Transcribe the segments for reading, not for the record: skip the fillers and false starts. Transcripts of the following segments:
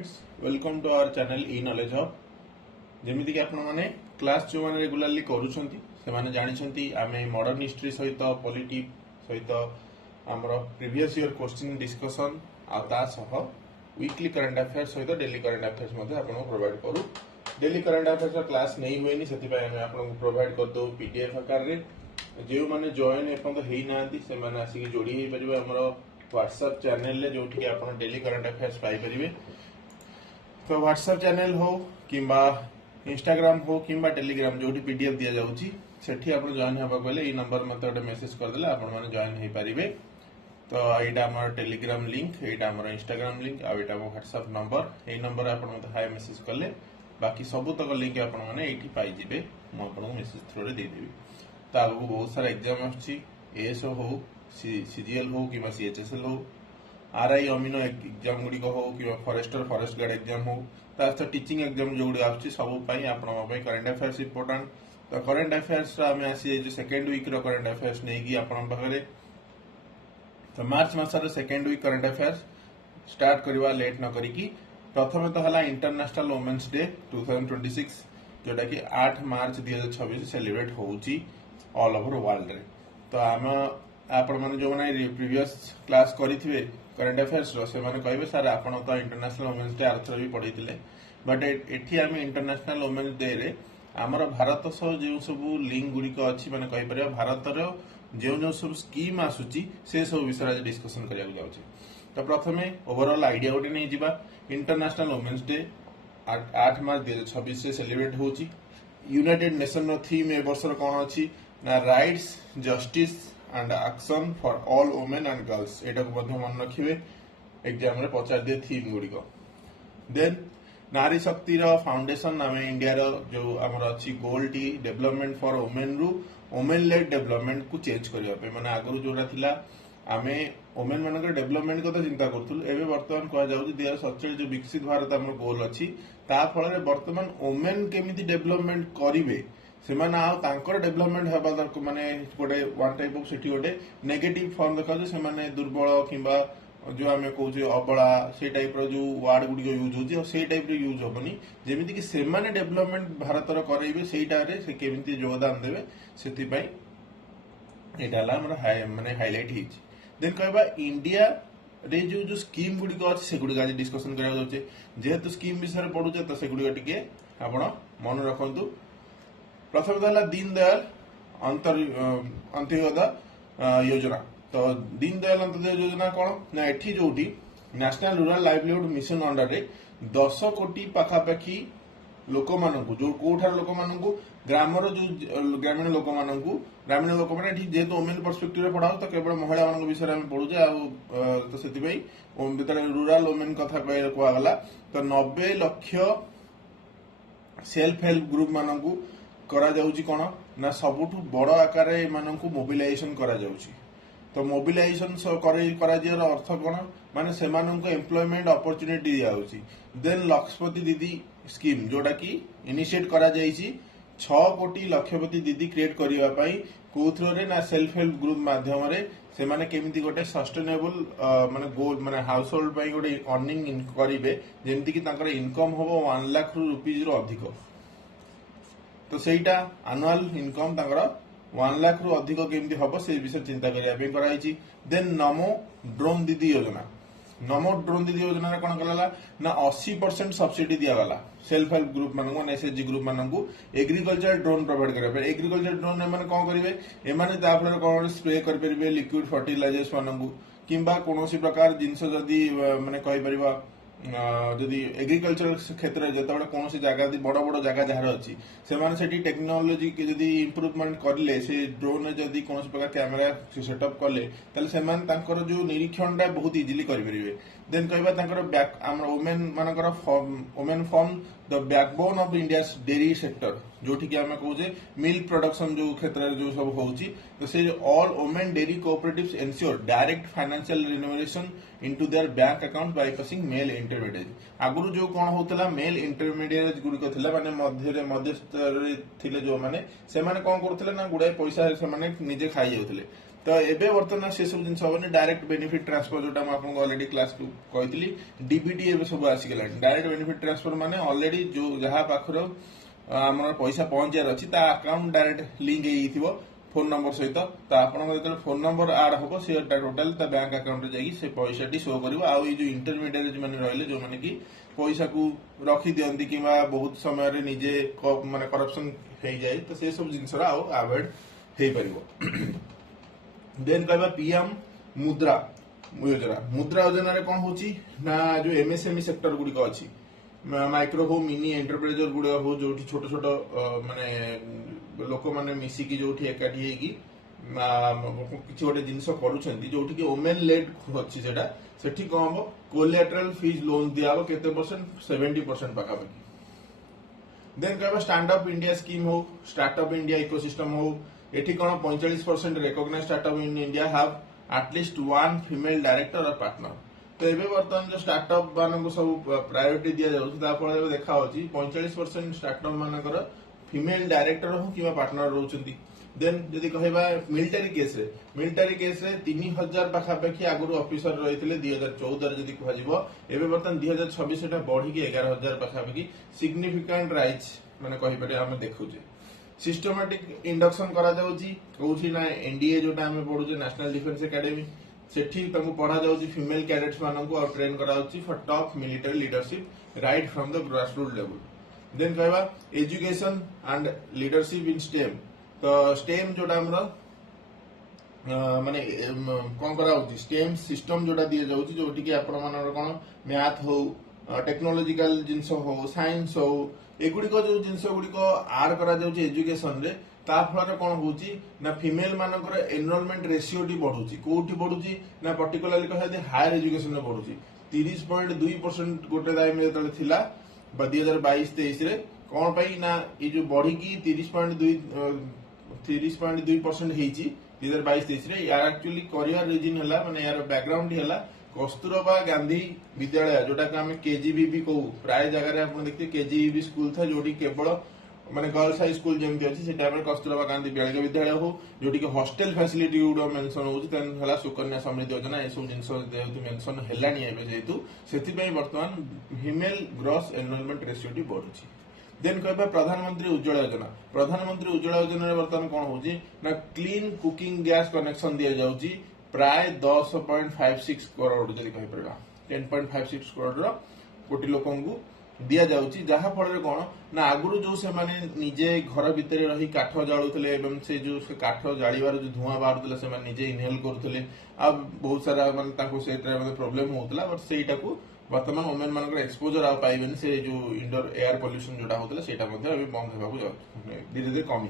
Welcome to our channel E knowledge hub जमीती कि आपण माने क्लास जो माने रेगुलरली करूछंती से माने जानिछंती आमे मॉडर्न हिस्ट्री सहित पॉलिटी सहित हमर प्रीवियस ईयर क्वेश्चन डिस्कशन आ ता सह वीकली करंट अफेयर्स सहित डेली करंट अफेयर्स मध्ये आपण प्रोवाइड करू। डेली करंट अफेयर्स का क्लास नहीं हुएनी सेति पय हम आपण प्रोवाइड कर दो पीडीएफ आकार रे। जे माने जॉइन एपन हेई नांती से माने आसी कि जोडी हेई परिबे हमर व्हाट्सएप चैनल रे जोठी आपण डेली करंट अफेयर्स पाई परिबे। तो व्हाट्सएप चैनल हो किंबा इंस्टाग्राम हो किंबा टेलीग्राम जो पीडीएफ दिया जाउची सेठी आपण जॉइन हेबा पहिले ई नंबर मते गोटे मेसेज कर देला आपण माने जॉइन हे परिबे। तो एटा हमर टेलीग्राम लिंक एटा हमर इंस्टाग्राम लिंक आ एटा हमर व्हाट्सएप नंबर ए नंबर आपण मते हाय मेसेज करले बाकी सब तक लिंक आपण माने एठी पाई जिवे म आपण मेसेज थ्रू रे दे देबी। तो आगु बहुत सारा एग्जाम आछि एएसओ हो सीजीएल हो किंबा सीएचएसएल हो आरआई अमीनो एग्जाम गुडी हो कि फॉरेस्टर फॉरेस्ट गार्ड एग्जाम हो तास्त टीचिंग एग्जाम जो गुडी आछि सब पई आपण पई करंट अफेयर्स इंपोर्टेंट। तो करंट अफेयर्स रा हमें आसी जे सेकंड वीक रो करंट अफेयर्स नै कि आपण पाखरे तो मार्च मास रो second week current affairs start करबा लेट न करी कि प्रथम तो हला इंटरनेशनल वुमेन्स डे 2026 जोटा कि 8 मार्च 2026 सेलिब्रेट होउची ऑल ओवर वर्ल्ड रे। तो हम आपण माने जो माने प्रीवियस क्लास करिथिबे करंट अफेयर्स रो से माने कहबे सर आपण तो इंटरनेशनल वुमेन्स डे आर्थर भी पढिथिले बट एठी हम इंटरनेशनल वुमेन्स डे रे हमर भारत सह जे सब लिंक गुडी को अछि माने कहि परिया भारत रो जे जो सब स्कीम आसुची से सब विषय आज डिस्कशन करिया जाउची। तो प्रथमे ओवरऑल आईडिया गोटे नै जिबा इंटरनेशनल वुमेन्स डे 8 मार्च 2026 से सेलिब्रेट होची। यूनाइटेड नेशन रो थीम ए वर्ष रो कोन अछि ना rights justice and action for all women and girls एटा को मध्य मन रखिबे एग्जाम रे पचार दे थीम गुडी को। देन नारी शक्ति रो फाउंडेशन नामे इंडिया रो जो हमर अछि गोल टी डेवलपमेंट फॉर वुमेन रु वुमेन लेड डेवलपमेंट को चेंज करिया पे माने आगरु जोरा थिला आमे वुमेन मानक डेवलपमेंट को चिंता करथुल एबे वर्तमान कह जाउ 2047 जो विकसित भारत हमर गोल अछि ता फल रे वर्तमान वुमेन केमिति डेवलपमेंट करिवे सेमाने आ तांकर डेवलपमेंट हेबा दरक माने गोटे वन टाइप ऑफ सिटी गोटे नेगेटिव फॉर्म देखा जे सेमाने दुर्बल किंबा जो आमे कहू जे अबला से टाइप रो जो वर्ड गुडी को यूज होजी से टाइप रो यूज होबनी जेमिति कि सेमाने डेवलपमेंट भारत रो करैबे सेटा रे से केमिति योगदान देबे सेति पई एटाला हमर हाई माने हाईलाइट हिच। देन कहबा इंडिया रे जो स्कीम गुडी को अछि से गुडी आज डिस्कशन करा जाउचे जेहेतु स्कीम विषय रे पढुचे त से गुडी टिके आपण मन रखंतु। प्रथम तो दीन दयाल अंत्योदय योजना। तो दीन दयाल अंत्योदय योजना कौन ना एठी जोटी National Rural Livelihood Mission under रे 10 कोटी पाखापाखी लोक मानकु जो कोठार लोक मानकु ग्रामर जो ग्रामीण लोक मानकु ग्रामीण लोक माने एठी जेतो वुमेन पर्सपेक्टिव रे पढाउ तो केवल महिला मानक विषय हम पढु जे आ तो सेति पई बितरे रूरल वुमेन कथा कहवा गला तो 90 लाख सेल्फ हेल्प ग्रुप मानकु करा जाउची कोन ना सबुठु बड़ आकार रे मानकु मोबिलाइजेशन करा जाउची। तो मोबिलाइजेशन करा जियर अर्थ कोन माने सेमानंको एम्प्लॉयमेंट अपॉर्चुनिटी दिया होची। देन लक्षपति दीदी स्कीम जोटा कि इनिशिएट करा जाईची 6 कोटी लक्षपति दीदी क्रिएट करिवा पई कोथ्रो रे ना सेल्फ हेल्प ग्रुप माध्यम रे से माने केमिति गोटे सस्टेनेबल माने गोल माने हाउस होल्ड पई गोटे अर्निंग करिवे जेमिति कि ताकर इनकम होबो 1 लाख रुपीस रो अधिक। तो सेटा एनुअल इनकम ताकर 1 लाख रु अधिक केमती हबो से विषय चिंता करिया पे कराइची। देन नमो ड्रोन दीदी योजना। नमो ड्रोन दीदी योजना रे कोन कलाला ना 80% सब्सिडी दिया गला सेल्फ हेल्प ग्रुप मानकु एसएचजी ग्रुप मानकु एग्रीकल्चर ड्रोन प्रोवाइड करिया पे। एग्रीकल्चर ड्रोन एमाने कोन करिवे एमाने ताफले कोन स्प्रे कर परिबे लिक्विड फर्टिलाइजर्स मानकु किंबा कोनोसी प्रकार जिंस जदी माने कहि परिबा जदि एग्रीकल्चर क्षेत्र में जो कौन जगह बड़ बड़ जगह जहाँ अच्छी से टेक्नोलोजी के जदि इम्प्रूवमेंट करले से ड्रोन जदि कौन प्रकार कैमेरा सेटअप कले ताले जो निरीक्षण टा बहुत इजिली करें। देन कहबा वुमेन मानकर women form the backbone of India dairy sector जोठी कि आमे कहूजे मिल्क प्रोडक्शन जो क्षेत्र में जो सब होउची तो से all women dairy cooperatives ensure direct financial remuneration into their bank account bypassing male intermediate. आगुरु जो कोन होतला मेल इंटरमीडिएट गुडी को थिला माने मध्यस्थ रे थिले जो माने से माने कोन करथले ना गुडाय पैसा से माने निजे खाई जाउथले तो एबे वर्तमान से सब जिनस हबनी डायरेक्ट बेनिफिट ट्रांसफर जोटा मैं आपको ऑलरेडी क्लास कहती डीबीटी एबे सब आसीगला डायरेक्ट बेनिफिट ट्रांसफर माने ऑलरेडी जो जहाँ पाखर आमर पैसा पहुंचार अच्छी अकाउंट डायरेक्ट लिंक हो फोन नंबर सहित तो आप फोन नंबर आड हम से टोटाल बैंक अकाउंट से पैसा टी शो कर जो इंटरमीडिएट जो रही जो मैंने कि पैसा को रखी दिखती कि बहुत समय निजे माने करप्शन हो जाए तो से सब जिन आवेड हो पार देन कहबा पीएम मुद्रा योजना रे कौन होची ना जो एमएसएमई सेक्टर गुडी को अछि माइक्रो हो मिनी एंटरप्राइजर गुडी हो जो छोट छोट माने लोक माने मिसिकी जो एकाठी हेकी किसी गोटे जिनस करूछंती जोठी कि वुमेन लेड अछि सेटा सेठी कोन हो कोलेटरल फीस लोन दिया हो केते परसेंट 70% पाखा पाखी देन कहबा स्टैंड अप इंडिया स्कीम हो स्टार्टअप इंडिया इकोसिस्टम हो एठी कोन 45% recognised startup in India have at least one female director और पार्टनर तो एबे वर्तमान जो स्टार्टअप मान को सब प्रायोरिटी दिया जाऊँ देखा 45% स्टार्टअप मानकर फीमेल डायरेक्टर हो कि पार्टनर रोचंती देन जदि कहबा मिलिटारी केस रे 3000 पाखापाखि आगुरी ऑफिसर रही 2014 जदि कहजिवो एबे वर्तमान 2026 एटा बढ़ी के 11000 पाखापाखि सिग्निफिकेंट राइज माने कहि पारे हम देखुजे सिस्टमैटिक इंडक्शन करा जाउची कोठी ना एनडीए जोटा हम पढुचे नेशनल डिफेंस एकेडमी सेठी तमु पढ़ा जाउची फीमेल कैडेट्स मानन को और ट्रेन करा जाउची for top military leadership right from the grassroot level then कहबा education and leadership in STEM तो स्टेम जोटा हमरो माने कोन करा होची स्टेम सिस्टम जोटा दिया जाउची जोटी कि आपण मानर कोन मैथ हो टेक्नोलॉजिकल जिंस हो साइंस हो एगुडी को जो जिंस गुडी को आड करा जाउची एजुकेशन रे ता फल कौन होची ना फीमेल मानकर एनरोलमेंट रेशियो टी बढ़ुची कोठी बढ़ुची ना पर्टिकुलरली कह हायर एजुकेशन में बढ़ुची 30.2% गोटे टाइम जेतले थिला 2022-23 रे कौन पाई ना ये जो बढ़ी की 30.2% हेची 2022-23 रे यार एक्चुअली करियर रीजन हला माने यार बैकग्राउंड हला कस्तूरबा गांधी विद्यालय जोटा कि हम केजीबी कहू प्राय जगह रे आपण देखते केजीबी स्कूल था जोटी केवल माने गर्ल्स हाई स्कूल जमती अछि से टाइम रे कस्तूरबा गांधी बालिका विद्यालय हो जोटी के हॉस्टल फैसिलिटी गुडो मेंशन होउछि तन हला सुकन्या समृद्धि योजना ए सब जिंस जेतु मेंशन हेलानी एबे जेतु सेति पई वर्तमान फीमेल ग्रॉस एनरोलमेंट रेशियो टी बढ़ुछि देन कहबा प्रधानमंत्री उज्ज्वला योजना रे वर्तमान कोन होउछि ना क्लीन कुकिंग गैस कनेक्शन दिया जाउछि प्राय 10.56 करोड़ जदि कहि परबा 10.56 करोड़ कोटी लोकन को दिया जाउछि जहा फल रे कोन ना आगुरु जो से माने निजे घर भितर रही काठ जाळुथले एवं से जो से काठ जाळीवार जो धुआं बाहरुथले से माने निजे इनहेल करूथले अब बहुत सारा माने ताको सेटा रे प्रॉब्लम होतला बट सेटा को वर्तमान वुमेन मानकर एक्सपोजर आ पाइबेन से जो इंडोर एयर पोल्यूशन जोटा होतला सेटा मध्ये अभी बंद हेबाकू धीरे धीरे कमी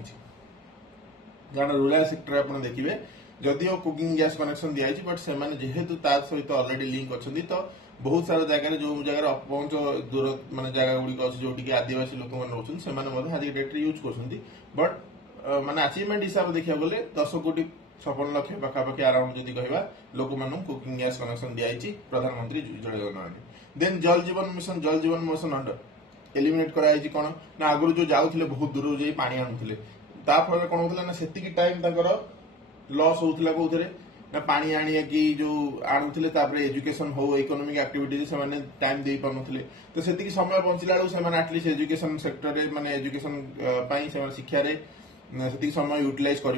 कारण रूरल सेक्टर आपण देखिबे जदिओ कुकिंग गैस कनेक्शन दिया बट से जेहेतु ता सहित ऑलरेडी लिंक अच्छी तो बहुत सारा जगह जो जगह अपहंच दूर माने जगह गुड़िक अच्छे जोटि आदिवासी लोक मैंने रोचन से आज डेट यूज कर बट माने अचीवमेंट हिसाब देखा गले 10 कोटी 56 लाख पाखापाखि अराउंड जदि कहवा लोक मानू कुकिंग गैस कनेक्शन दिखाई प्रधानमंत्री उज्ज्वला योजना देन जल जीवन मिशन अंडर एलिमिनेट कराई कौन ना आगुरी जो जाऊे बहुत दूर जाई पानी आणुले फल कौन होता ना से टाइम लॉस होता कौन ना पानी आनिया कि जो आणुले एजुकेशन हो इकोनॉमिक एक्टिविटी से माने टाइम दे पानुले तो से समय बंचला बेलू एटलिस्ट एजुकेशन सेक्टर रे माने एजुकेशन से शिक्षा रे से समय यूटिलाइज कर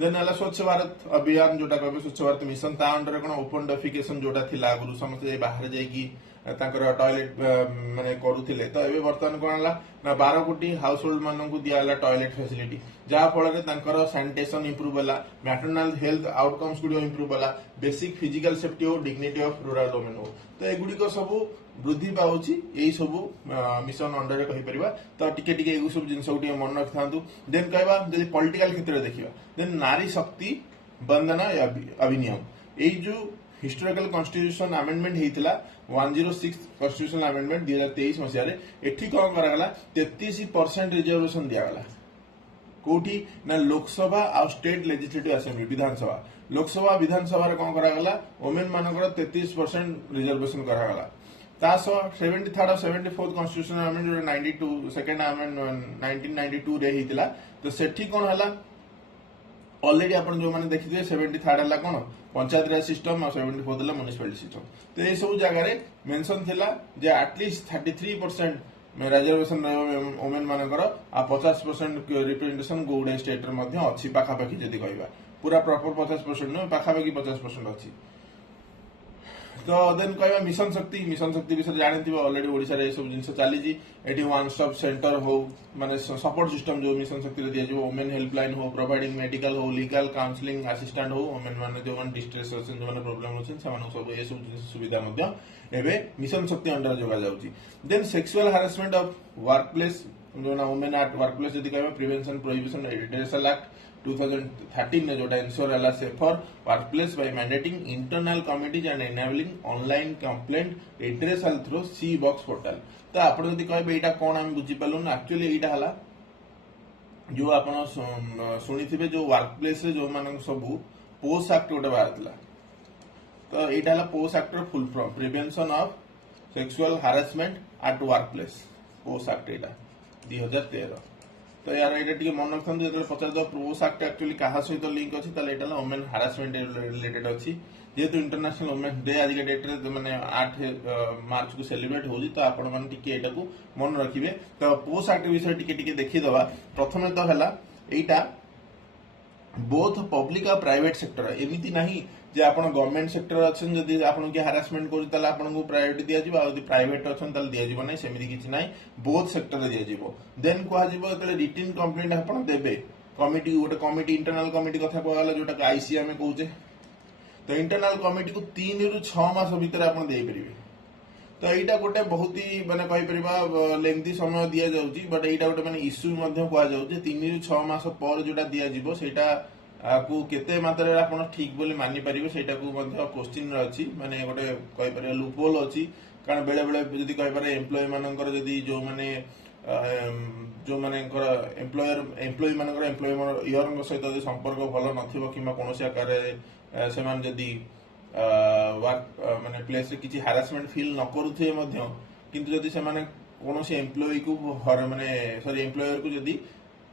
देन है स्वच्छ भारत अभियान जोटा कह स्वच्छ भारत मिशन ता अंडर कौन ओपन डेफिकेशन जोटा थी आगुरी समस्त बाहर जाइकी टॉयलेट माने करूथिले तो एबे वर्तमान कोन हला ना 12 कोटी हाउस होल्ड मानन को दिया हला टॉयलेट फैसिलिटी जहा फल रे तांकर सैनिटेशन इंप्रूव हला मैटरनल हेल्थ आउटकम्स गुडी इंप्रूव हला बेसिक फिजिकल सेफ्टी और डिग्निटी ऑफ रूरल वुमेन हो तो एगुडी को सब वृद्धि पाउची एई सब मिशन अंडर रे कहि परिबा तो टिके टिके एगु सब जिंस गुडी मन रखथांतु देन कहबा जदि पॉलिटिकल क्षेत्र रे देखिबा देन नारी शक्ति वंदना अधिनियम एई जो हिस्टोरिकल कॉन्स्टिट्यूशन अमेंडमेंट हेतिला 106 कॉन्स्टिट्यूशनल अमेंडमेंट 2023 मसिया रे एठी कोन करागला 33% रिजर्वेशन दिया गला कोठी ना लोकसभा और स्टेट लेजिस्लेटिव असेंबली विधानसभा लोकसभा विधानसभा रे कोन करागला वुमेन मानकर 33% रिजर्वेशन करागला तासो 73rd और 74th constitutional amendment 92 second amendment 1992 रे हेतिला तो सेठी कोन हला ऑलरेडी आपण जो माने देखिथिबे 73 हला कोन पंचायत राज सिस्टम और 74 हला म्युनिसिपलिटी सिस्टम। तो ये सब जगह रे मेंशन थिला जे एटलीस्ट 33% रिजर्वेशन वुमेन मानकर आ 50% रिप्रेजेंटेशन गोडे स्टेट रे मध्ये अछि पाखा पाखी जदी कहबा पूरा प्रॉपर 50% न पाखा पाखी 50% अछि। तो देन कहबा मिशन शक्ति विषय जानथिबो ऑलरेडी ओडिसा रे सब जिंस चली जी एटी वन स्टॉप सेंटर हो माने सपोर्ट सिस्टम जो मिशन शक्ति रे दिया जो वुमेन हेल्पलाइन हो प्रोवाइडिंग मेडिकल हो लीगल काउंसलिंग असिस्टेंट हो वुमेन माने जो मन डिस्ट्रेस अछन जो माने प्रॉब्लम अछन समान सब ए सब सुविधा मध्ये एबे मिशन शक्ति अंडर जोगा जाउची। Then sexual harassment of workplace जो ना वुमेन एट वर्क प्लेस जदी कहबा प्रिवेंशन प्रोहिबिशन रिड्रेसल एक्ट 2013 ने जोटा इंश्योर हला safer workplace by mandating internal committees and enabling online complaint redressal through she box portal. तो आपण जदी कहबे एटा कोन हम बुझी पालु ना एक्चुअली एटा हला जो आपण सुनिथिबे जो वर्क प्लेस रे जो मानन सब पोस्ट एक्ट गोटे बाहरला। तो एटा हला पोस्ट एक्ट रो full form prevention of sexual harassment at workplace POSH act एटा 2013। तो यार ये टिके मन रखन जो पचार दो पोस्ट एक्ट एक्चुअली कहा सहित लिंक अछि ताले एटा वुमेन हैरेसमेंट रिलेटेड अछि जेतु इंटरनेशनल वुमेन डे आज के डेट रे माने 8 मार्च को सेलिब्रेट होजी। तो आपण मन टिके एटा को मन रखिबे। तो पोस्ट एक्ट विषय टिके टिके देखि दवा। प्रथमे तो हला एटा बोथ पब्लिक और प्राइवेट सेक्टर एमिति नाही जे आपण गवर्नमेंट सेक्टर अछन जदी आपण के हैरेसमेंट करू ताले आपण को प्रायोरिटी दिया जिवो आ जदी प्राइवेट अछन ताले दिया जिवो नै सेमिति किछि नै बोथ सेक्टर रे दिया जिवो। देन कोहा जिवो तले रिटन कंप्लेंट आपण देबे कमिटी गोटे कमिटी इंटरनल कमिटी कथा कहला जोटा आईसी हमें कहूचे। तो इंटरनल कमिटी को 3 रु 6 मास भीतर आपण देई परिबे। तो एटा गोटे बहुत ही माने कहि परिबा लेंथी समय दिया जाउची बट एटा गोटे माने इश्यू मध्ये कोहा जाउचे 3 रु 6 मास पर जोटा दिया जिवो सेटा को केते मात्रा रे आपण ठीक बोली मानि परिबे सेटा को मध्ये क्वेश्चन अछि माने गोटे कहि परिबा लूपहोल अछि। कारण बेले बेले जदी कहि पारे एम्प्लॉय मानकर जदी जो माने एम्प्लॉय मानकर एम्प्लॉय इयर सहित जदी संपर्क भलो नथिबो किमा कोनोसी आकार से मान जदी वर्क माने प्लेस रे किछि हैरेसमेंट फील न करूथे मध्ये किंतु जदी से माने कोनोसी एम्प्लॉय को माने सॉरी एम्प्लॉयर को जदी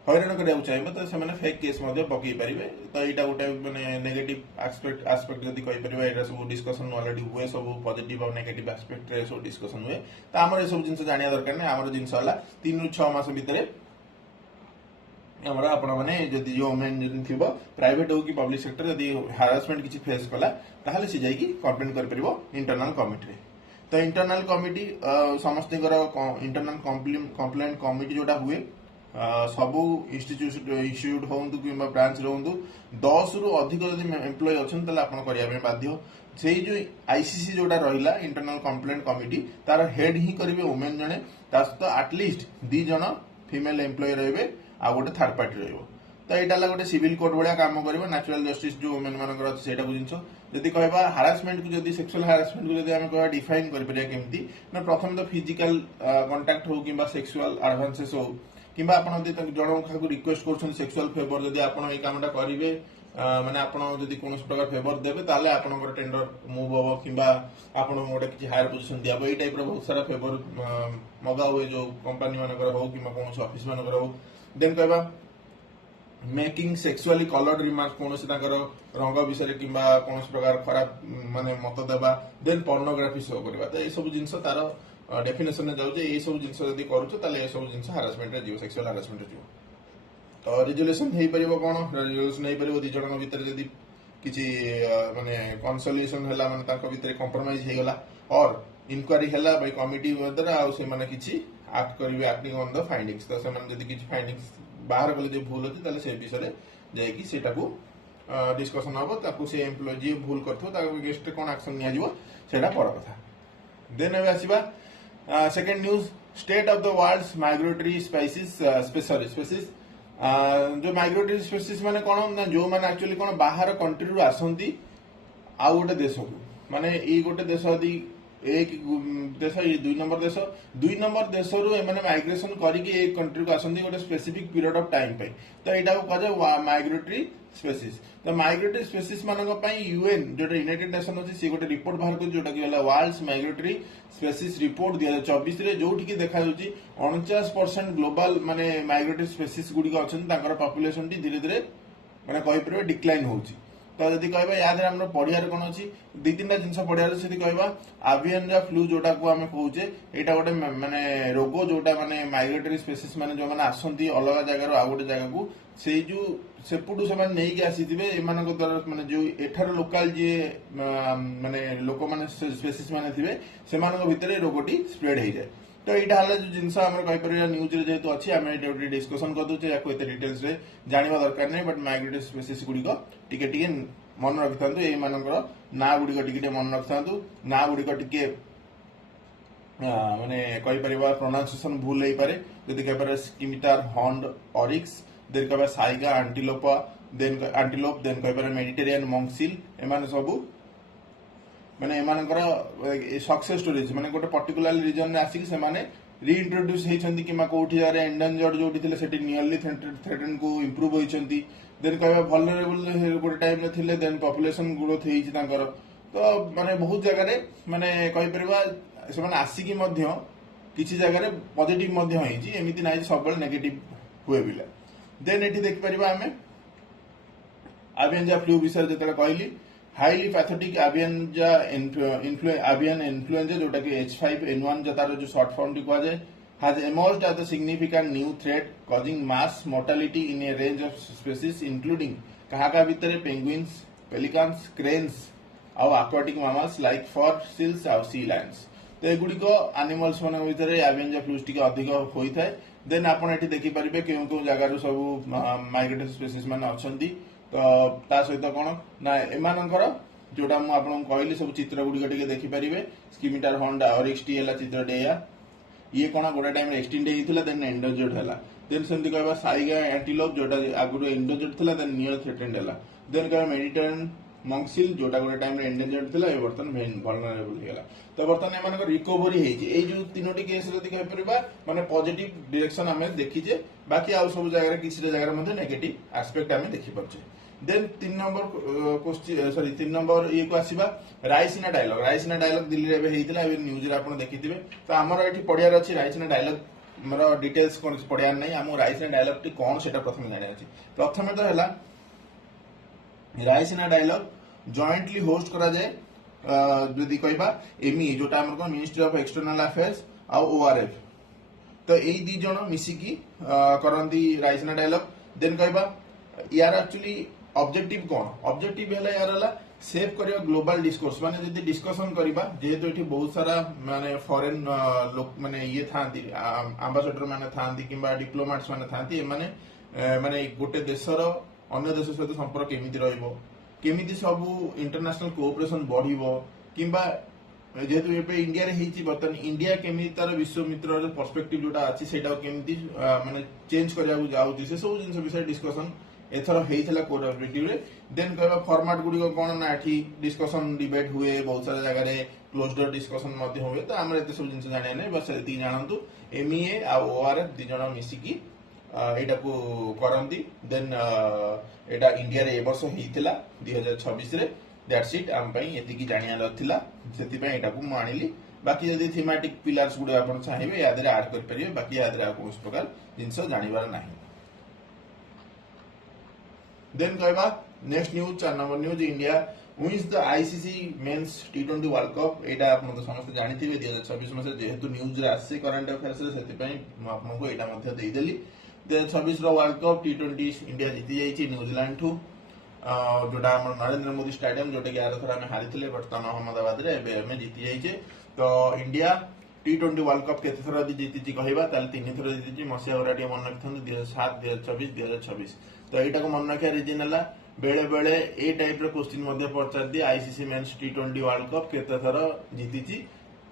हैरान करिया चाहिए तो से फेक केस पकई पारे। तो यहाँ गोटे मैंने नेगेटिव आस्पेक्ट जब कही पारे यहाँ सब डिस्कसन ऑलरेडी हुए सब पॉजिटिव और नेगेटिव आस्पेक्ट रे सब डिस्कसन हुए। तो आम सब जिन जाना दरकार ना आम जिन 3 रु 6 मास भितर आपण मैंने जदि जो वुमेन थी प्राइवेट हो कि पब्लिक सेक्टर जदि हारासमेंट किसी फेस कला ताहले सी जाई कंप्लेंट कर परिबो इंटरनल कमिटी। तो इंटरनल कमिटी समस्त इंटरनल कंप्लेंट कमिटी जोटा हुए सबू इंस्टीट्यूट हो कि ब्रांच रो 10 रु अधिक जदि एम्प्लॉय अच्छन ताले आपण करिया में बाध्य। से जो आईसीसी जोटा रहिला इंटरनल कंप्लेंट कमिटी तार हेड ही करिवे वुमेन जने ता सहित एटलिस्ट 2 जन फीमेल एम्प्लॉय रहबे आ गोटे थर्ड पार्टी रहबो। तो यहाँ गोटे सिविल कोड भाया काम कर नेचुरल जस्टिस जो वुमेन मानकर अच्छे सेटा को जिनस जदि कहबा हारासमेंट को जदि सेक्सुअल हारासमेंट को जदि आम कहबा डिफाइन कर परिया केमती ना प्रथम तो फिजिकल कांटेक्ट हो किबा सेक्सुअल एडवांसेस हो किबा आपण जदि जण का रिक्वेस्ट करछन सेक्सुअल फेवर जदि आपण ए कामटा करिवे माने आपण जदि कोनोस प्रकार फेवर देबे ताले आपण टेंडर मूव हो किबा आपण गोटे किछि हायर पोजीशन दियाबो ए टाइप रो बहुत सारा फेवर मगा हुए जो कंपनी मानकर हो किबा कोनोस ऑफिस मानकर हो। देन कहबा मेकिंग सेक्सुअली कलर्ड रिमार्क कोनोस ताकर रंग विषय किबा कोनोस प्रकार खराब माने मत देबा। देन पोर्नोग्राफी शो करबा। तो ए सब जिंस तार डेफिनेशन में जाउजे ए सब जिंस जदि करूछ ताले ए सब जिंस हारासमेंट रे जीव सेक्सुअल हारासमेंट रे जीव। तो रिजोल्यूशन हे परिबो कोन रिजोल्यूशन हे परिबो दि जणक भीतर जदि किछि माने कंसोलिएशन हला माने ताक भीतर कंप्रोमाइज हे गला और इंक्वायरी हला बाय कमिटी द्वारा आ से माने किछि एक्ट करिवे एक्टिंग ऑन द फाइंडिंग्स। तो से माने जदि किछि फाइंडिंग्स बाहर गले जे भूल अछि ताले से विषय जाय कि सेटा को डिस्कशन हबो ताकू से एम्प्लॉय जे भूल करथो ताक अगेंस्ट कोन एक्शन निया जिवो सेटा पर कथा। देन एबे आसीबा second news state of the world's migratory species जो माइग्रेटरी स्पेसीज माने कोन ना जो माने एक्चुअली कोन बाहर कंट्री रु आसंती आ गोटे देश को माने ई गोटे देश आदि एक देश ये 2 नंबर देश रु माने माइग्रेशन करिके एक कंट्री को आसंती गोटे स्पेसिफिक पीरियड ऑफ टाइम पे। तो एटा को कह माइग्रेटरी स्पेसीज। तो माइग्रेटरी स्पेसीज मानक पई यूएन जो यूनाइटेड नेशन अछि से गोटे रिपोर्ट बाहर कर जोटा कि होला वर्ल्ड्स माइग्रेटरी स्पेसीज रिपोर्ट 2024 रे जोठी कि देखा जाउची 49% ग्लोबल माने माइग्रेटरी स्पेसीज गुडी को अछन ताकर पॉपुलेशन टी धीरे धीरे ମାନେ କହିପାରିବେ ଡିକ୍ଲାइन ହଉଛି। ତ ଯଦି କହିବା ୟା ଦେହରେ ଆମର ପଢିବାର କଣ ଅଛି, ଦି ତିନିଟା ଜିନିଷ ପଢିବାର ଅଛି। ଯଦି କହିବା ଆଭିଆନ୍ ଫ୍ଲୁ ଯୋଉଟାକୁ ଆମେ କହୁଛେ, ଏଇଟା ଗୋଟେ ମାନେ ରୋଗ ଯୋଉଟା ମାନେ ମାଇଗ୍ରେଟରୀ ସ୍ପେସିସ୍ ମାନେ ଯୋଉମାନେ ଆସନ୍ତି ଅଲଗା ଜାଗାରୁ ଆଉ ଗୋଟେ ଜାଗାକୁ, ସେଇ ଯୋଉ ସେପଟୁ ସେମାନେ ନେଇକି ଆସିଥିବେ ଏମାନଙ୍କ ଦ୍ୱାରା ମାନେ ଯୋଉ ଏଠାର ଲୋକାଲ ଯିଏ ମାନେ ଲୋକମାନେ ସ୍ପେସିସ୍ ମାନେ ଥିବେ ସେମାନଙ୍କ ଭିତରେ ଏ ରୋଗଟି ସ୍ପ୍ରେଡ ହେଇଯାଏ। ତ ଏଇଟା ହେଲା ଯୋଉ ଜିନିଷ ଆମର କହିପାରିବା ନ୍ୟୁଜରେ ଯେହେତୁ ଅଛି, ଆମେ ଏଇଟା ଗୋଟେ ଡିସ୍କସନ କରିଦଉଛେ, ୟାକୁ ଏତେ ଡିଟେଲ୍ସ ରେ ଜାଣିବା ଦରକାର ନାହିଁ। ବଟ୍ ମାଇଗ୍ରେଟରୀ ସ୍ପେସିସ୍ ଗୁଡିକ ଟିକେ ଟିକେ ମନେ ରଖିଥାନ୍ତୁ, ଏଇମାନଙ୍କର ନାଁ ଗୁଡିକ ଟିକେ ଟିକେ ମନେ ରଖିଥାନ୍ତୁ। ନାଁ ଗୁଡିକ ଟିକେ ମାନେ କହିପାରିବା ପ୍ରୋନାଉନ୍ସିଏସନ ଭୁଲ ହେଇପାରେ। ଯଦି କହିପାରିବା ସ୍କିମିଟାର ହର୍ନଡ ଅରିକ୍ସ, ଦେନ୍ କହିବା ସାଇଗା ଆଣ୍ଟିଲୋପା, ଦେନ୍ କହିପାରିବା ମେଡିଟେରିଆନ ମଙ୍ଗସିଲ, ଏମାନେ ସବୁ ମାନେ ଏମାନଙ୍କର ସକ୍ସେସ୍ ଷ୍ଟୋରିଜ, ମାନେ ଗୋଟେ ପର୍ଟିକୁଲାର ରିଜନରେ ଆସିକି ସେମାନେ ରିଇଣ୍ଟ୍ରୋଡ୍ୟୁସ ହେଇଛନ୍ତି କିମ୍ବା କୋଉଠି ଜାଗାରେ ଏଣ୍ଡେଞ୍ଜର୍ଡ ଯୋଉଠି ଥିଲେ ସେଠି ନିୟରଲି ଥ୍ରେଟେନ୍ କୁ ଇମ୍ପ୍ରୁଭ ହୋଇଛନ୍ତି। ଦେନ୍ କହିବା ଭଲରେବୁଲ ଗୋଟେ ଟାଇମରେ ଥିଲେ, ଦେନ୍ ପପୁଲେସନ ଗ୍ରୋଥ ହେଇଛି ତାଙ୍କର। ତ ମାନେ ବହୁତ ଜାଗାରେ ମାନେ କହିପାରିବା ସେମାନେ ଆସିକି ମଧ୍ୟ କିଛି ଜାଗାରେ ପଜିଟିଭ ମଧ୍ୟ ହେଇଛି, ଏମିତି ନାହିଁ ସବୁବେଳେ ନେଗେଟିଭ ହୁଏ ପିଲା। ଦେନ୍ ଏଠି ଦେଖିପାରିବା ଆମେ ଆଭିଆନ୍ ଫ୍ଲୁ ବିଷୟରେ ଯେତେବେଳେ କହିଲି, ହାଇଲି ପ୍ୟାଥୋଟିକ୍ ଆଭିଆନ୍ ଇନଫ୍ଲୁଏଞ୍ଜା ଯୋଉଟା କି H5N1 ତାର ଯୋଉ ସର୍ଟ ଫର୍ମ ଟି କୁହାଯାଏ, has emerged as a significant new threat causing mass mortality in a range of species including କାହା କାହା ଭିତରେ penguins, pelicans, cranes ଆଉ aquatic mammals like fossils ଆଉ sea lions। ତ ଏଗୁଡିକ ଆନିମଲ୍ସ ମାନଙ୍କ ଭିତରେ ଆଭିଆନ୍ ଫ୍ଲୁ ଟିକେ ଅଧିକ ହୋଇଥାଏ। ଦେନ୍ ଆପଣ ଏଠି ଦେଖିପାରିବେ କେଉଁ କେଉଁ ଜାଗାରୁ ସବୁ ମାଇଗ୍ରେଟରୀ ସ୍ପେସିସ୍ ମାନେ ଅଛନ୍ତି। ତ ତା ସହିତ କଣ ନା ଏମାନଙ୍କର ଯୋଉଟା ମୁଁ ଆପଣଙ୍କୁ କହିଲି ସବୁ ଚିତ୍ର ଗୁଡିକ ଟିକେ ଦେଖିପାରିବେ। ସ୍କିମିଟାର ହର୍ନଡ ଅରିକ୍ସ ଟି ହେଲା ଚିତ୍ରଟି ଏଇଆ। ଇଏ କଣ ଗୋଟେ ଟାଇମ ଏକ୍ସଟିଂକ୍ଟ ହେଇଥିଲା, ଦେନ୍ ଏଣ୍ଡେଞ୍ଜର୍ଡ ହେଲା। ଦେନ୍ ସେମିତି କହିବା ସାଇଗା ଆଣ୍ଟିଲୋପ ଯୋଉଟା ଆଗରୁ ଏଣ୍ଡେଞ୍ଜର୍ଡ ଥିଲା, ଦେନ୍ ନିୟର ଥ୍ରେଟେନ୍ଡ ହେଲା। ଦେନ୍ କହିବା ମେଡିଟେରିଆନ ମଙ୍ଗସିଲ ଯୋଉଟା ଗୋଟେ ଟାଇମରେ ଏଣ୍ଡେଞ୍ଜର୍ଡ ଥିଲା, ଏ ବର୍ତ୍ତମାନ ଭଲନେରେବଲ ହେଇଗଲା। ତ ବର୍ତ୍ତମାନ ଏମାନଙ୍କ ରିକଭରି ହେଇଛି। ଏଇ ଯୋଉ ତିନୋଟି କେସ୍ ଯଦି କହିପାରିବା ମାନେ ପଜିଟିଭ ଡିରେକ୍ସନ ଆମେ ଦେଖିଛେ, ବାକି ଆଉ ସବୁ ଜାଗାରେ କିଛିଟା ଜାଗାରେ ମଧ୍ୟ ନେଗେଟିଭ ଆସ୍ପେକ୍ଟ ଆମେ ଦେଖିପାରୁଛେ। ଦେନ୍ 3 ନମ୍ବର ଇଏକୁ ଆସିବା ରାଇସିନା ଡାଇଲଗ। ରାଇସିନା ଡାଇଲଗ ଦିଲ୍ଲୀରେ ଏବେ ହେଇଥିଲା, ଏବେ ନ୍ୟୁଜରେ ଆପଣ ଦେଖିଥିବେ। ତ ଆମର ଏଠି ପଢିବାର ଅଛି ରାଇସିନା ଡାଇଲଗ ଆମର ଡିଟେଲ୍ସ କଣ ପଢିବାର ନାହିଁ, ଆମକୁ ରାଇସିନା ଡାଇଲଗ ଟି କଣ ସେଟା ପ୍ରଥମେ ଜାଣିବାର ଅଛି। ପ୍ରଥମେ ତ ହେଲା ରାଇସିନା ଡାଇଲଗ ଜଏଣ୍ଟଲି ହୋଷ୍ଟ କରାଯାଏ ଯଦି କହିବା ଏମଇ ଯୋଉଟା ଆମର କଣ ମିନିଷ୍ଟ୍ରି ଅଫ ଏକ୍ସଟର୍ନାଲ ଆଫେୟାର୍ସ ଆଉ ORF। ତ ଏଇ ଦି ଜଣ ମିଶିକି କରନ୍ତି ରାଇସିନା ଡାଇଲଗ। ଦେନ୍ କହିବା ୟାର ଆକ୍ଚୁଆଲି ଅବଜେକ୍ଟିଭ କଣ, ଅବଜେକ୍ଟିଭ ହେଲା ୟାର ହେଲା ସେଭ୍ କରିବା ଗ୍ଲୋବାଲ ଡିସ୍କୋର୍ସ। ମାନେ ଯଦି ଡିସ୍କସନ କରିବା, ଯେହେତୁ ଏଠି ବହୁତ ସାରା ମାନେ ଫରେନ୍ ମାନେ ଇଏ ଥାନ୍ତି, ଆମ୍ବାସଡର ମାନେ ଥାନ୍ତି କିମ୍ବା ଡିପ୍ଲୋମାଟ୍ସ ମାନେ ଥାନ୍ତି, ଏମାନେ ମାନେ ଗୋଟେ ଦେଶର ଅନ୍ୟ ଦେଶ ସହିତ ସମ୍ପର୍କ କେମିତି ରହିବ, କେମିତି ସବୁ ଇଣ୍ଟରନ୍ୟାସନାଲ କୋଅପରେସନ ବଢିବ, କିମ୍ବା ଯେହେତୁ ଏବେ ଇଣ୍ଡିଆରେ ହେଇଛି ବର୍ତ୍ତମାନ ଇଣ୍ଡିଆ କେମିତି ତାର ବିଶ୍ୱମିତ୍ରର ପର୍ସପେକ୍ଟିଭ ଯୋଉଟା ଅଛି ସେଇଟା କେମିତି ମାନେ ଚେଞ୍ଜ କରିବାକୁ ଯାଉଛି, ସେ ସବୁ ଜିନିଷ ବିଷୟରେ ଡିସ୍କସନ ଏଥର ହେଇଥିଲା କୋର ଅବଜେକ୍ଟିଭରେ। ଦେନ୍ କହିବା ଫର୍ମାଟ ଗୁଡିକ କଣ ନା ଏଠି ଡିସ୍କସନ ଡିବେଟ ହୁଏ, ବହୁତ ସାରା ଜାଗାରେ କ୍ଲୋଜ ଡୋର ଡିସ୍କସନ ମଧ୍ୟ ହୁଏ। ତ ଆମର ଏତେ ସବୁ ଜିନିଷ ଜାଣିବା ନାହିଁ, ବାସ୍ ଏତିକି ଜାଣନ୍ତୁ MEA ଆଉ ORF ଦି ଜଣ ମିଶିକି ଏଇଟାକୁ କରନ୍ତି। ଦେନ୍ ଏଇଟା ଇଣ୍ଡିଆରେ ଏ ବର୍ଷ ହେଇଥିଲା 2026ରେ। ଦ୍ୟାଟ୍ସ ଇଟ୍, ଆମ ପାଇଁ ଏତିକି ଜାଣିବାର ଥିଲା, ସେଥିପାଇଁ ଏଟାକୁ ମୁଁ ଆଣିଲି। ବାକି ଯଦି ଥିମାଟିକ ପିଲାର୍ସ ଗୁଡିକ ଆପଣ ଚାହିଁବେ ୟା ଦେହରେ ଆଡ୍ କରିପାରିବେ, ବାକି ୟା ଦେହରେ ଆଉ କୌଣସି ପ୍ରକାର ଜିନିଷ ଜାଣିବାର ନାହିଁ। ଦେନ୍ କହିବା next news 4 number news, India wins the ICC men's T20 world cup. ଏଇଟା ଆପଣ ତ ସମସ୍ତେ ଜାଣିଥିବେ 2026 ମସିହା ଯେହେତୁ ନ୍ୟୁଜରେ ଆସିଛି କରେଣ୍ଟ ଆଫେୟାର୍ସରେ, ସେଥିପାଇଁ ମୁଁ ଆପଣଙ୍କୁ ଏଇଟା ମଧ୍ୟ ଦେଇଦେଲି। 2026ର ୱାର୍ଲଡ କପ୍ T20 ଇଣ୍ଡିଆ ଜିତି ଯାଇଛି ନ୍ୟୁଜିଲାଣ୍ଡ ଠୁ, ଯୋଉଟା ଆମର ନରେନ୍ଦ୍ର ମୋଦି ଷ୍ଟାଡିୟମ, ଯୋଉଟା କି ଆରଥର ଆମେ ହାରିଥିଲେ ବର୍ତ୍ତମାନ ଅହମ୍ମଦାବାଦରେ, ଏବେ ଆମେ ଜିତି ଯାଇଛେ। ତ ଇଣ୍ଡିଆ T20 ୱାର୍ଲଡ କପ୍ କେତେ ଥର ଯଦି ଜିତିଛି କହିବା ତାହେଲେ 3 ଥର ଜିତିଛି। ମସିହା ଗୁରା ଟିକେ ମନେ ରଖିଥାନ୍ତୁ, 2007, 2024, 2026। ତ ଏଇଟାକୁ ମନେ ରଖିବା ରିଜିନ ହେଲା ବେଳେ ବେଳେ ଏଇ ଟାଇପର କ୍ୱେଶ୍ଚିନ୍ ମଧ୍ୟ ପଚାରିଦିଏ, ICC men's T20 world cup କେତେ ଥର ଜିତିଛି।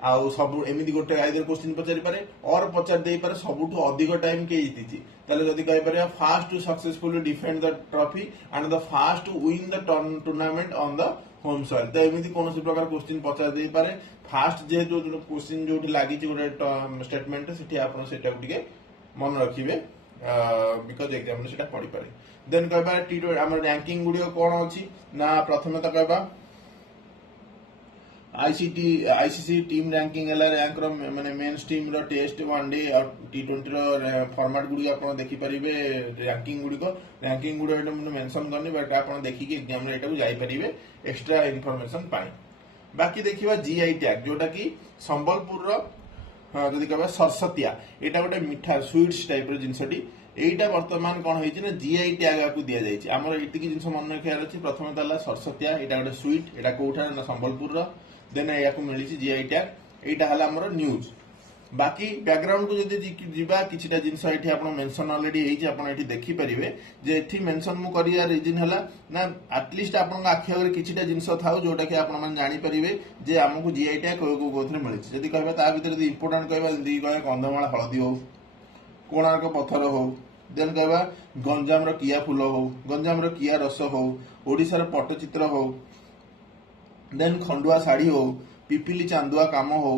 ଆଉ ସବୁ ଏମିତି ଗୋଟେ ଆଇଦର କ୍ୱେଶ୍ଚିନ୍ ପଚାରିପାରେ ଅର ପଚାରି ଦେଇପାରେ ସବୁଠୁ ଅଧିକ ଟାଇମ କିଏ ଜିତିଛି। ତାହେଲେ ଯଦି କହିପାରିବା first to successfully defend the trophy and the first to win the tournament on the home soil. ତ ଏମିତି କୌଣସି ପ୍ରକାର କ୍ୱେଶ୍ଚିନ୍ ପଚାରି ଦେଇପାରେ। ଫାଷ୍ଟ ଯେହେତୁ କ୍ୱେଶ୍ଚିନ୍ ଯୋଉଠି ଲାଗିଛି ଗୋଟେ ଷ୍ଟେଟମେଣ୍ଟ, ସେଠି ଆପଣ ସେଟାକୁ ଟିକେ ମନେ ରଖିବେ, ବିକଜ ଏକ୍ସାମରେ ସେଟା ପଡିପାରେ। ଦେନ୍ କହିବା ଆମର ରାଙ୍କିଙ୍ଗ ଗୁଡିକ କଣ ଅଛି ନା ପ୍ରଥମେ ତ କହିବା आईसीसी टीम रैंकिंग रैंक माने मेन्स टीम रो टेस्ट वनडे और टी20 रो फॉर्मेट गुडी आप देखि परिबे रैंकिंग गुडी मेंशन करनी बट आप देखिक एग्जाम एटा जाई परिबे एक्स्ट्रा इनफॉरमेशन पाए। बाकी देखिबा जीआई टैग जोटा कि संबलपुर रो जदि कहबा सरसतिया एटा गोटे मिठा स्वीट्स टाइप रो जिनसटी एटा वर्तमान कौन होइछि ना जीआई टैग आपको दिया जाइछि। हमर एतिकी जिनस मन रखियार अछि प्रथम तला सरसतिया एटा गोटे स्वीट एटा कोठा ना संबलपुर रो देन याकू मिलिछि जीआई टैग एटा हला हमर न्यूज। बाकी बैकग्राउंड को जदि जिबा किछिटा जिनस एठी आपण मेंशन ऑलरेडी हेइछि आपण एठी देखि परिबे जे एठी मेंशन मु करिया रीजन हला ना एटलीस्ट आपण आखि अगर किछिटा जिनस थाउ जोटा कि आपण मन जानि परिबे जे हमकु जीआई टैग को कोथरे मिलिछि। जदि कहबा ता भीतर इंपोर्टेंट कहबा जदि कहबा कंधमाल हळदी हो कोणार्क पत्थर हो देन कहबा गंजाम रो किया फूल हो गंजाम रो किया रस हो ओडिसा रो पट्टचित्र हो देन खंडुआ साड़ी हो पिपिली चांदुआ काम हो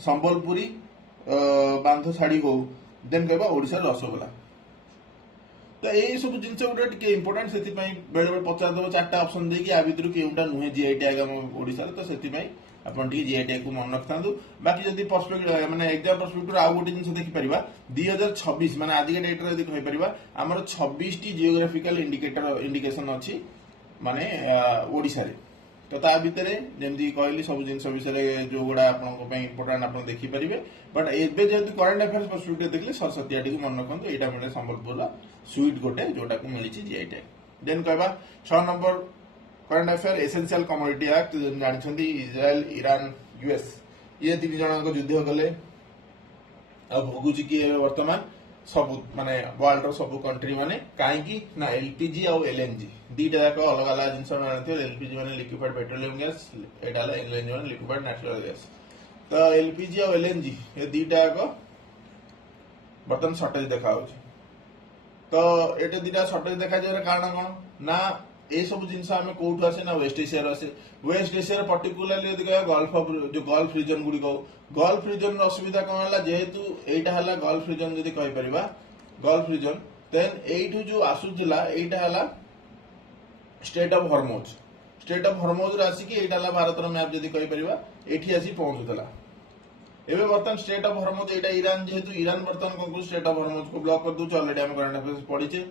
संबलपुरी बांध साड़ी हो देन कहबा ओडिसा रसगोला। तो यही सब जिनस गोटे टिके इंपोर्टेंट से बेले बेले पचार दब चार्टा ऑप्शन देकी आ भितर केउटा नुहे जीआई टैग हम ओडिसा तो से अपन टी जीआई टैग को मन रखता। बाकी जदि पर्सपेक्टिव माने एग्जाम पर्सपेक्टिव आउ गोटे जिनस देखि परिबा 2026 माने आज के डेट रे यदि कहि परिबा हमर 26 टी जियोग्राफिकल इंडिकेशन अछि माने ओडिसा रे। तो ता भितर जेमती कहली सब जिनस विषय जो गुड़ा आपन इंपोर्टेंट आप देखि परिबे बट एबे जेतु करंट अफेयर्स पर्सपेक्टिव देखले सरस्वती टी मन रखंतु एटा मिले संबलपुर स्वीट गोटे जोटा को मिलिछि जीआई टैग। देन कहबा 6 number current affair essential commodity act जानछंती इजराइल ईरान यूएस ये तीन जन युद्ध कले अब भोगुची कि वर्तमान सब माने वर्ल्ड रो सब कंट्री माने काईकी ना एलपीजी और एलएनजी दीटा जाक अलग अलग जिनस मानथियो। एलपीजी माने लिक्विफाइड पेट्रोलियम गैस एटा एलएनजी माने लिक्विफाइड नेचुरल गैस। तो एलपीजी और एलएनजी ये दीटा जाक बर्तन शॉर्टेज देखा होछि। तो एटे दीटा शॉर्टेज देखा जाय कारण कोन ना ए सब जिनस आमे कोठु आसे ना वेस्ट एशिया आसे वेस्ट एशिया पर्टिकुलरली यदि कह गल्फ रीजन गुडी को गल्फ रीजन असुविधा कौन है जेहेतु एटा हला गल्फ रीजन जदि कहि परिबा गल्फ रीजन देन एठु जो आसुजिला एटा हला स्टेट ऑफ हॉर्मोज रे आसी कि एटा हला भारत रो मैप जदि कहि परिबा एठी आसी पहुंचुतला। एबे बर्तन state of Hormuz Etah Iran जेहेतु ईरान बर्तन को स्टेट ऑफ हॉर्मोज को ब्लॉक कर दउ ऑलरेडी हम करंट अफेयर्स पढिचे।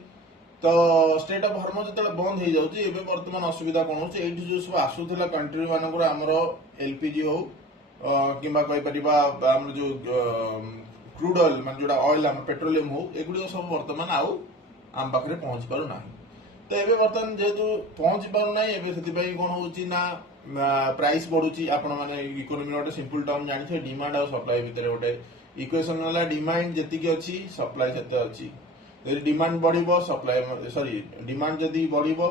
तो स्टेट ऑफ हॉर्मोज जतले बंद हो जाउची एबे वर्तमान असुविधा कोन होची एठी जो सब आसुथला कंट्री मानकर हमरो एलपीजी हो किंबा कहि परिबा हमर जो क्रूड ऑयल मान जोडा ऑयल हम पेट्रोलियम हो एगुडी सब वर्तमान आउ आम पाखरे पहुंच पारु नाही। तो एबे वर्तमान जेतु पहुंच पारु नाही एबे सेति पई कोन होची ना प्राइस बढ़ुची आपण माने इकोनॉमी गोटे सिंपल टर्म जानिथे डिमांड और सप्लाई भितर गोटे इक्वेशन वाला डिमांड जेतिकी अछि सप्लाई सेते अछि। यदि डिमांड बढ़िबो सप्लाई सॉरी डिमांड जदि बढ़िबो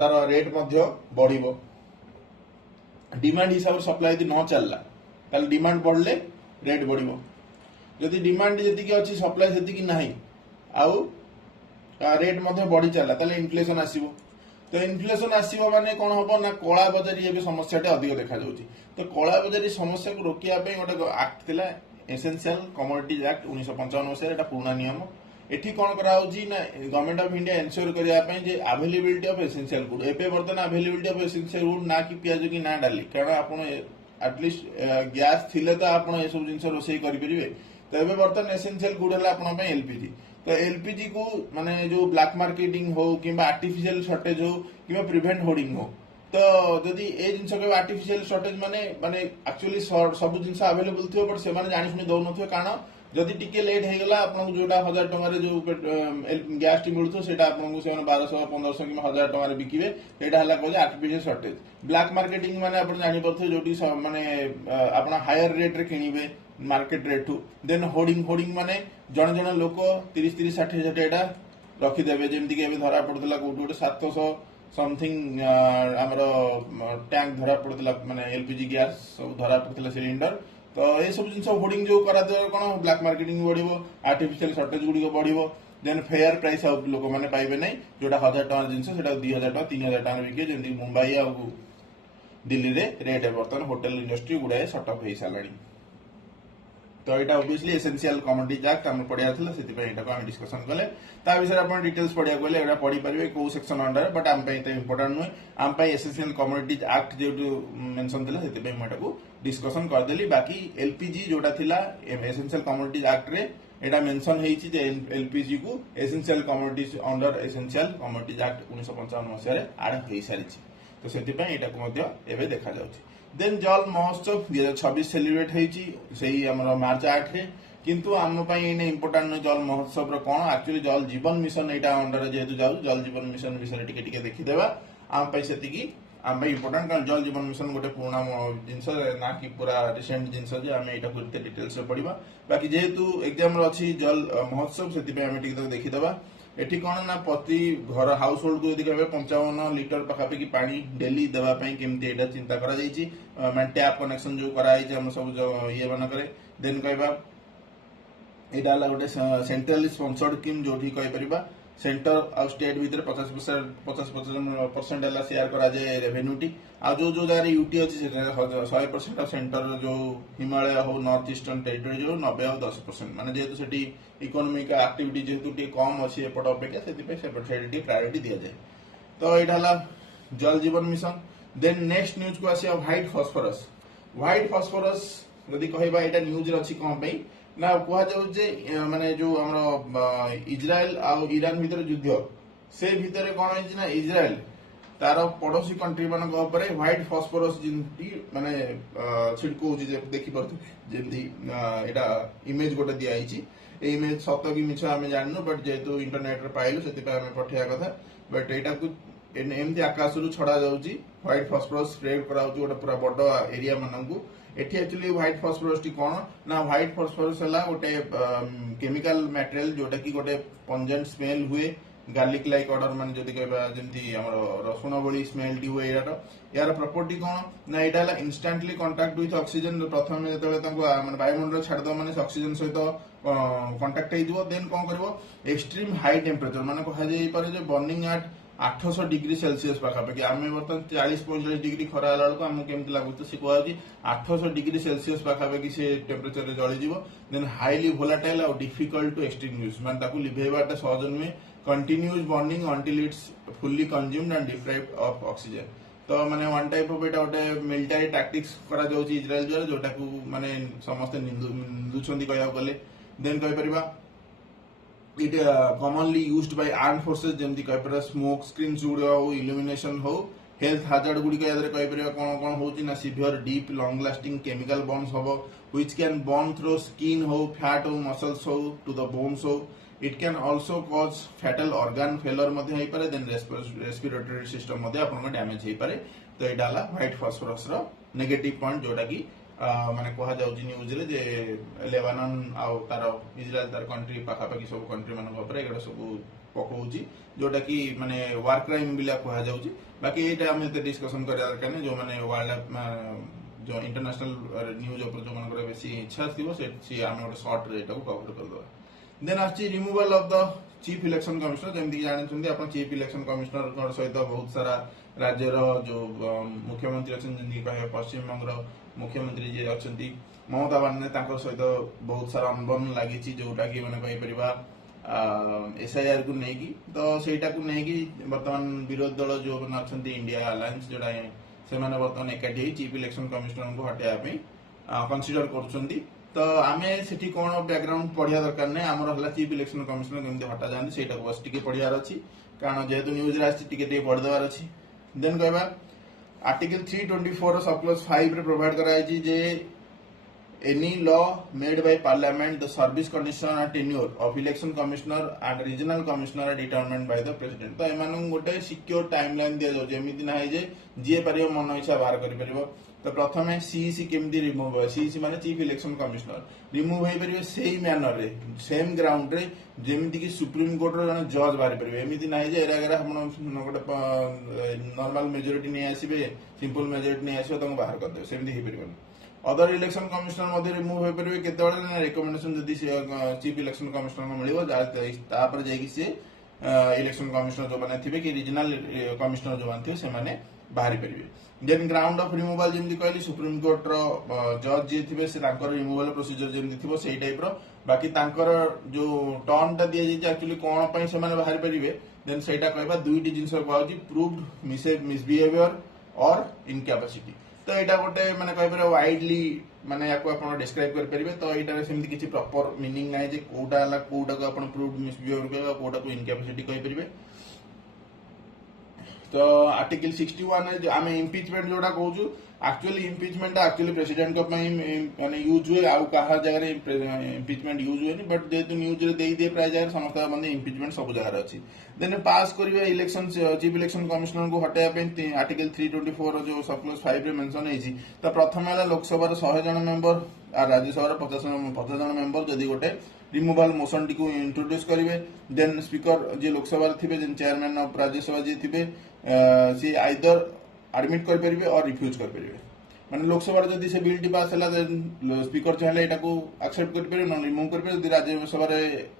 तार रेट मध्य बढ़िबो डिमांड हिसाब से सप्लाई यदि न चलला ताले डिमांड बढ़ले रेट बढ़िबो। यदि डिमांड जेतिकी अछि सप्लाई सेतिकी नाही आउ रेट मध्य बढ़ी चलला ताले इन्फ्लेशन आसीबो। तो इन्फ्लेशन आसीबो माने कोन हबो ना कला बजारी एबे समस्याटे अधिक देखा जाउची। तो कला बजारी समस्या को रोकिया पे गोटे एक्ट थिला एसेंशियल कमोडिटीज एक्ट 1955 मसिया एटा पुराना नियम। एठी कोन करा होची ना गवर्नमेंट ऑफ इंडिया एंश्योर करिया पे जे अवेलेबिलिटी ऑफ एसेंशियल गुड एबे वर्तमान अवेलेबिलिटी ऑफ एसेंशियल गुड ना कि पियाज कि ना डाली कारण आपण एटलीस्ट गैस थिले तो आपण ए सब जिंस रोसई करि परिबे। तो एबे वर्तमान एसेंशियल गुड हला आपण पे एलपीजी। तो एलपीजी को माने जो ब्लैक मार्केटिंग हो किंबा आर्टिफिशियल शॉर्टेज हो किंबा प्रिवेंट होर्डिंग हो तो जदि ए जिंस के आर्टिफिशियल शॉर्टेज माने माने एक्चुअली सब जिंस अवेलेबल थियो बट से माने जानि सुनि दउ नथियो कारण जदि टिके लेट हो गला आपन जोटा 1000 टका रे जो गैस टी मिलथो सेटा आपन को से 1200 1500 कि 1000 टका रे बिकिबे एटा हला कहले आर्टिफिशियल शॉर्टेज। ब्लैक मार्केटिंग माने आपन जानि परथो जोटी माने आपन हायर रेट रे किनिबे मार्केट रेट टू देन होर्डिंग माने जण जण लोक 30 30 60 60 एटा रखि देबे जेमति कि एबे धरा पड़तला कोट 700 समथिंग हमरो टैंक धरा पड़तला माने एलपीजी गैस सब धरा पड़तला सिलिंडर। तो ये सब जिन होर्डिंग जो करा दे कोन ब्लैक मार्केटिंग बढ़िबो आर्टिफिशियल शॉर्टेज गुडी को बढ़िबो देन फेयर प्राइस ऑफ लोक माने पाइबे नै जोटा 1000 टका जिंस सेटा 2000 टका 3000 टका बिके जेंति मुंबई आ दिल्ली रे रेट वर्तमान होटल इंडस्ट्री गुडा सेटअप हे सालानी। तो यहाँ ओबियसली एसेंशियल कमोडिटीज एक्ट आम पढ़िया से डिस्कसन कले विषय आप डिटेल्स पढ़ा गले पढ़ी पारे कौ सेक्शन अंडर बट आम इंपोर्टाट नुहे आम एसेंशियल कमोडिटीज एक्ट जो मेंशन थिला से मुझे डिस्कसन करदेली बाकी एलपीजी जोटा थिला एसेंशियल कमोडिटीज एक्ट रे एटा मेंशन होईची जे एलपीजी को essential commodities under essential commodities act 1955 मसीह आड हो सारी तो से देखा जाउची देन जल महोत्सव 2026 सेलिब्रेट होती मार्च 8 रे किंतु आम इंपोर्टाट नुहे जल महोत्सव कौन एक्चुअली जल जीवन मिशन यहाँ अंडर जेहेतु जाऊ जल जीवन मिशन विषय टिके देखीदेवा आम से आम इंपोर्टाट कारण जल जीवन मिशन गोटे पुराना जिनस ना कि पूरा रिसेंट जिनस आम यहाँ डिटेल्स पढ़ा बाकी जेहेतु एग्जाम अच्छी जल महोत्सव से देखीदेवा एठी कौन ना प्रति घर हाउस होल्ड को यदि कहे 55 लिटर पाखापाखि पानी डेली देवाई केमती चिंता करा माने टैप कनेक्शन जो कराई हम सब ये मानक देन कहबा एटा गोटे सेंट्रली स्पॉन्सर्ड स्कीम जो कहीपर सेंटर आ स्टेट भितर 50% शेयर करा रेवेन्यू टी आ जो जगह यूटी अच्छी 100% सेंटर जो हिमालय हो नॉर्थ ईस्टर्न टेरिटोरी जो 90 और 10% माने जेहेतु सेठी इकोनॉमिक एक्टिविटी जेहेतु टी कम अच्छी एपट अपेक्षा से प्रायोरिटी दि जाए तो यहाँ जल जीवन मिशन देन नेक्स्ट न्यूज को आसिया व्हाइट फॉस्फोरस यदि कहबा एटा न्यूज अच्छी कौन पे ना कह माने जो हम इज्राएल आ ईरान भितर युद्ध से भितर कौन है ना इज्राएल तार पड़ोसी कंट्री मान व्हाइट फॉस्फोरस जी माने छिड़को देखी एटा इमेज गोटे दिखाई इमेज सत कि मिछ आम जानू बट जेहेतु इंटरनेट पाइलु से पठेया कथा बट यहाँ को एमती आकाश छड़ा जाऊँगी व्हाइट फॉस्फोरस स्प्रेड करा गोटे पूरा बड़ एरिया मानू एठी एक्चुअली व्हाइट फॉस्फोरस टी कौन ना व्हाइट फॉस्फोरस है गोटे केमिकल मटेरियल जोटा कि गोटे पंजेंट स्मेल हुए गार्लिक लाइक ऑर्डर मान जदि कहबा जेमती हमर रसुण भली स्मेल टी हुए यार प्रॉपर्टी कौन ना एटा इंस्टेंटली कांटेक्ट विथ ऑक्सीजन प्रथम जतबे माने वायुमंडल छाड़ दो माने ऑक्सीजन सहित कांटेक्ट हो देन कौन करिवो एक्सट्रीम हाई टेम्परेचर माने कहा जाई पारे जे बर्निंग एट 800 डिग्री सेल्सियस पाखापाखि आम बर्तमान 40-45 डिग्री खरा बेलू आमको केमती लगुच से कहुच्छी 800 डिग्री सेल्सियस पाखापाखि से टेम्परेचर जलीज देन हाईली भोलाटाइल और डिफिकल्ट टू एक्सटिंग्विश माने लिभेवाटा सहज नुहे continues burning until it's fully consumed and deprived of oxygen तो माने वन टाइप ऑफ एटा गोटे मिलिटरी टैक्टिक्स करा जाउची इज्राएल द्वारा जोटा को माने समस्त निंदुछंती कहया गले देन कहि परिबा it commonly used by armed forces जेमती कहिपर स्मोक स्क्रीन्स गुड़ हो इल्यूमिनेशन हो हेल्थ हाजर्ड गुड़िक कहीपर कौन कौन होची ना severe deep long lasting chemical burns हो which can burn through skin हो फैट हो मसल्स हो टू द बोन्स हो it can also cause fatal organ failure मध्ये होई पारे देन रेस्पिरेटरी सिस्टम मध्ये आपन डैमेज होई पारे तो एटा हला व्हाइट फॉस्फोरस रो नेगेटिव पॉइंट जोटा की माने कहा जाउची न्यूज रे जे लेबानन आ तार इज्राएल तार कंट्री पाखापाखि सब कंट्री मान एगुड़ा सब पकाउची जोटा कि माने वार क्राइम बिला कहा जाउची बाकी एटा हम एते डिस्कशन करिया दरकार नै जो माने वर्ल्ड जो इंटरनेशनल न्यूज ऊपर जो मानकर बेसी इच्छा थिबो से हम गोटे शॉर्ट रे एटा को कवर करदो देन आछि removal of the chief election commissioner जेमती जानछन्ती अपन चीफ इलेक्शन कमिश्नर सहित बहुत सारा राज्यर जो मुख्यमंत्री अच्छा जेमती कहे पश्चिम बंग मुख्यमंत्री जी अच्छा ममता बानर्जी सहित बहुत सारा अनबन लगी जोटा कि मैंने कहीपर एसआईआर को लेकिन तो सहीटा को लेकिन बर्तमान विरोधी दल जो अच्छा इंडिया अलायंस जोड़ा से बर्तमान एकाठी चीफ इलेक्शन कमिश्नर को हटाइवाई कनसीडर कर तो आम से कौन बैकग्राउंड पढ़िया दरकार नहीं आमर चीफ इलेक्शन कमिश्नर केमती हटा जाती से बस टी पढ़ार अच्छी कारण जेहेतु न्यूज रे पढ़देवार अच्छी देन कहवा आर्टिकल 324 सब क्लॉज 5 रे प्रोवाइड कराई जे any law made by parliament the service condition and tenure of election commissioner and regional commissioner determined by the president तो एमान गोटे सिक्योर टाइमलाइन दिया जाउ जेमिति ना जे जे परियो मन इच्छा बाहर करि परिबो तो प्रथम सीईसी केमती रिमूव हो सीईसी माने चीफ इलेक्शन कमिश्नर रिमूव हो परिबे सेही मैनर रे सेम ग्राउंड रे जेमिति कि सुप्रीम कोर्ट रो जने जज बाहर परिबे एमिति ना जे एरा हम गोटे नॉर्मल मेजॉरिटी नै आसीबे सिंपल मेजॉरिटी नै आसीबे तंग बाहर कर दे सेमिति हे परिबे अदर इलेक्शन कमिश्नर मध्ये रिमूव हो परिबे केतेबेले ना रिकमेंडेशन जदी चीफ इलेक्शन कमिश्नर को मिलिबो तापर जाई कि से इलेक्शन कमिश्नर जो माने थिबे कि रीजनल कमिश्नर जो माने थिबे से माने बाहरी पारे देन ग्राउंड ऑफ रिमूवल जमी कहली सुप्रीम कोर्ट जज जी थे से रिमूवल प्रोसीजर जमी थी से टाइप बाकी जो टर्म टा दि जाए एक्चुअली कौन से बाहरी पारे देन से दुईटी जिन कहूँ प्रूव्ड मिसबिहेवियर और इनकैपेसिटी तो यहाँ गोटे मैंने कहीपर वाइडली माने या डिस्क्राइब करेंगे तो यहाँ से किसी प्रॉपर मीनिंग ना कौटा कौटा को प्रूव्ड मिसबिहेवियर कौटा को इनकैपेसिटी कहीपर तो आर्टिकल 61 आम इम्पिचमेंट जोड़ा कहूँ एक्चुअली इम्पिचमेंट एक्चुअली प्रेसिडेंट माने यूज हुए आउ कहा जगह इम्पिचमेंट यूज हुए बट जेहेतु न्यूज रे दे प्राय जगह समस्त मतलब इम्पिचमेंट सब जगह अच्छी देन पास करेंगे इलेक्शन चीफ इलेक्शन कमिशनर को हटाइबा आर्टिकल 324 जो सबक्लोज 5 रे मेंशन है तो प्रथम है लोकसभा 100 जन मेंबर और राज्यसभा 50 जन मेंबर जदि गोटे रिमूवल मोशन टी इंट्रोड्यूस करेंगे देन स्पीकर जी लोकसभा थे जेन चेयरमैन ऑफ राज्यसभा जी थे सी आइदर एडमिट करेंगे और रिफ्यूज करेंगे माने लोकसभा जब से बिल टी पास है स्पीकर चाहिए यहाँ एक्सेप्ट करेंगे न रिमूव करेंगे राज्यसभा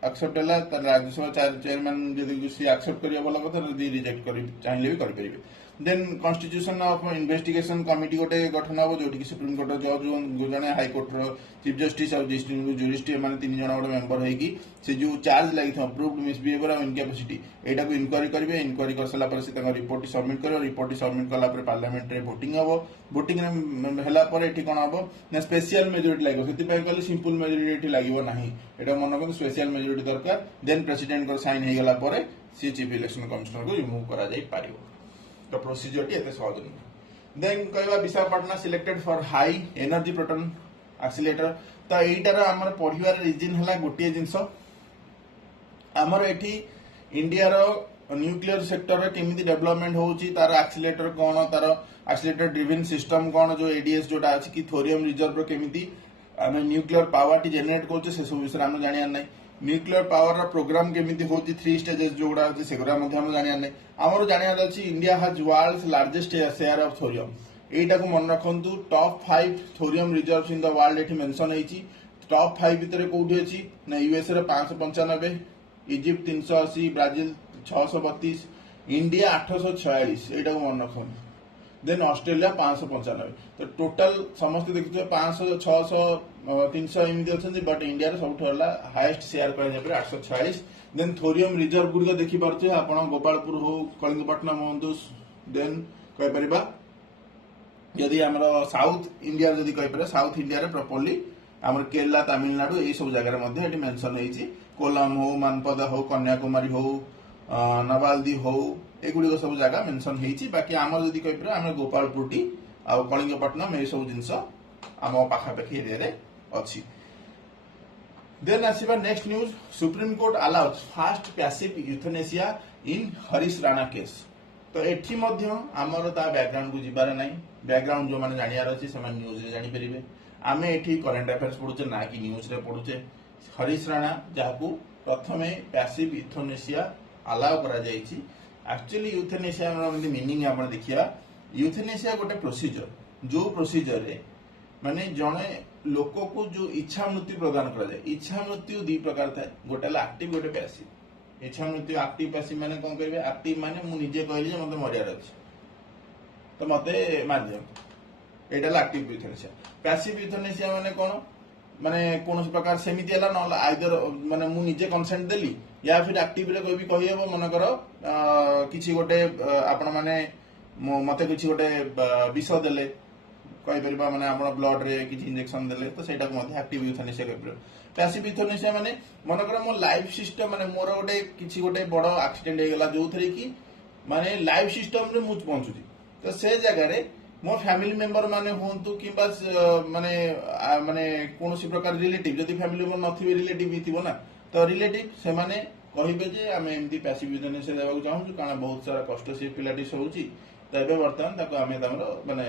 एक्सेप्ट है राज्यसभा चेयरमैन जब सी एक्सेप्ट करिया वाला कथा रिजेक्ट चाहिए भी करेंगे then constitution of investigation committee गोटे गठन हो जो सुप्रीम कोर्ट जज जड़े हाईकोर्टर चीफ जस्टिस और जुरिस्ट मैंने 3 जन गोटे मेंबर होगी से जो चार्ज लगी प्रूव्ड मिसबिहेवियर और इनकैपेसिटी यहाँ को इनक्वारी करेंगे इनक्वारी कर सारा से रिपोर्ट सबमिट कर रिपोर्ट सबमिट कला पार्लियामेंट रे भोटिंग हम भोटिंग ये कौन हम ना स्पेशल मेजोरिटी लगे से कहले सिंपल मेजोरिटी लगे ना यहाँ मन कर स्पेशल मेजोरिटी दरकार देन प्रेसिडेंट साइन हो गला सी चीफ इलेक्शन कमिशनर को रिमूव कर तो प्रोसीजर टी एते सहज नुह देन कहवा Visakhapatnam selected for high energy proton accelerator तो यहीटार आम पढ़ार रिजन है गोटे जिनस आमर एठी इंडिया न्यूक्लियर सेक्टर केमी डेवलपमेंट होची तार एक्सीलेटर कौन तार एक्सीलेटर ड्रिवन सिस्टम कौन जो एडीएस जोटा अच्छी कि थोरियम रिजर्व केमी आम न्यूक्लियर पावर टी जेनेट कर सब विषय आम जाना ना न्यूक्लियर पावर प्रोग्राम केमी हो 3 स्टेजेस जो गुड़ा अच्छे सेगुरा जाना ना आमर जाना अच्छी India has world largest share of thorium यहीटा को मन रखु top 5 thorium reserve in the world ये मेंशन होती टॉप 5 भितर कौटी अच्छी ना यूएसए 595 इजिप्ट 380 ब्राजिल 632 इंडिया 846 यहाँ को मन रखु देन ऑस्ट्रेलिया 595 तो टोटल समस्त देखिए 500 600 300 एमती अच्छे बट इंडिया सब हाईएस्ट शेयर कह 846 देन थोरियम रिजर्व गुड़िक देखिपे आप गोपालपुर हो कलिंगपट्टनम हूँ देन कहीपर जदि आम साउथ इंडिया जदि कहीपर साउथ इंडिया प्रॉपर्ली आम केरला तमिलनाडु यही सब जगह मेंशन होती कोलम हो मानपदा हो कन्याकुमारी हो नवालदी हो एगुड़िक सब जगह मेंशन होती बाकी आम जदि कहीपर आम गोपालपुर टी आ कलिंगपट्टनम ये सब जिनस आम पाखापाखि एरिया अच्छी देन आसवा next news supreme court allows first passive euthanasia in Harish Rana case तो एठी मध्य आमर ता बैकग्राउंड को जीवार ना बैकग्राउंड जो मैंने जानियार अच्छी से न्यूज रे जानी परिबे आमे एठी करंट अफेयर्स पढुचे ना कि न्यूज रे पढुचे हरीश राणा जहाकू प्रथमे पैसिव यूथनेसिया अलाउ करा जायछि एक्चुअली यूथनेसिया मीनिंग आप देखिया यूथनेसिया गोटे प्रोसीजर जो प्रोसीजर रे माने जने लोक को जो इच्छा मृत्यु प्रदान करा जाए इच्छा मृत्यु 2 प्रकार थाए गोटे एक्टिव गोटे पैसिव इच्छा मृत्यु एक्टिव पैसिव माने कौन कहे एक्टिव माने मु निजे कहली मत मरियार अच्छे तो मत मार दिखाँ यहाँ एक्टिव यूथनेसिया पैसिव यूथनेसिया माने कौन माने कौन प्रकार सेमिति है ना आइदर माने मु निजे कंसेंट देली या फिर एक्टिव रे कोई कही हम मनकर किसी गोटे आपण माने मते किसी गोटे विष देले कहीपर माने आपण ब्लड रे किसी इंजेक्शन देले तो सेटा को मते एक्टिव यूथनेसिया कहिपर पैसिव यूथनेसिया माने मनकर मो लाइफ सिस्टम माने मोर गोटे किसी गोटे बड़ एक्सीडेंट हो गला जो थरे कि माने लाइफ सिस्टम रे मु पहुंचुची तो से जगह रे मो फैमिली मेंबर माने होंतु कि माने माने कौन प्रकार रिलेटिव जदि फैमिली मेंबर नथिबे रिलेटिव भी थिबो ना तो रिलेटिव से माने कहिबे जे आमे एमती पैसिव यूथनेसिया देबाक चाहू कारण बहुत सारा कष्ट से पिलाटी होउची तो ये बर्तमान ताको आमे तमरो माने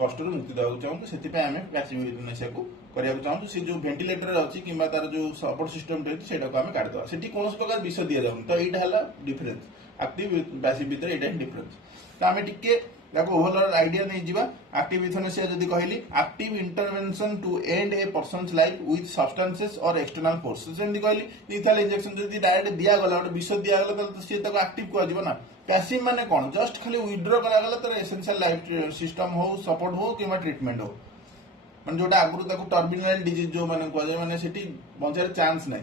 कष्ट रू मुक्ति देबाक चाहू सेति पे आमे पैसिव यूथनेसिया को करिया चाहू से जो वेंटिलेटर अछि किबा तार जो सपोर्ट सिस्टम टे सेटा को आमे काट दवा सेठी कोन प्रकार विष दिया जाउ तो एटा हला डिफरेंस एक्टिव पैसिव भीतर एटा डिफरेंस तो आमे टिके याको ओवरऑल आइडिया नहीं जिबा एक्टिव यूथेनेसिया जदी कहली active intervention to end a person's life with substances और एक्सटर्नल फोर्सेस जदी कहली इथाल इंजेक्शन जदी डायरेक्ट दिया गला और विष दिया गला तो से तक एक्टिव को जिवो ना पैसिव माने कोन जस्ट खाली विथड्रॉ करा गला तर एसेंशियल लाइफ सिस्टम हो सपोर्ट हो किमा ट्रीटमेंट हो माने जोटा आगुरु ताको टर्मिनल डिजीज जो माने को माने सेठी बंचार चांस नाही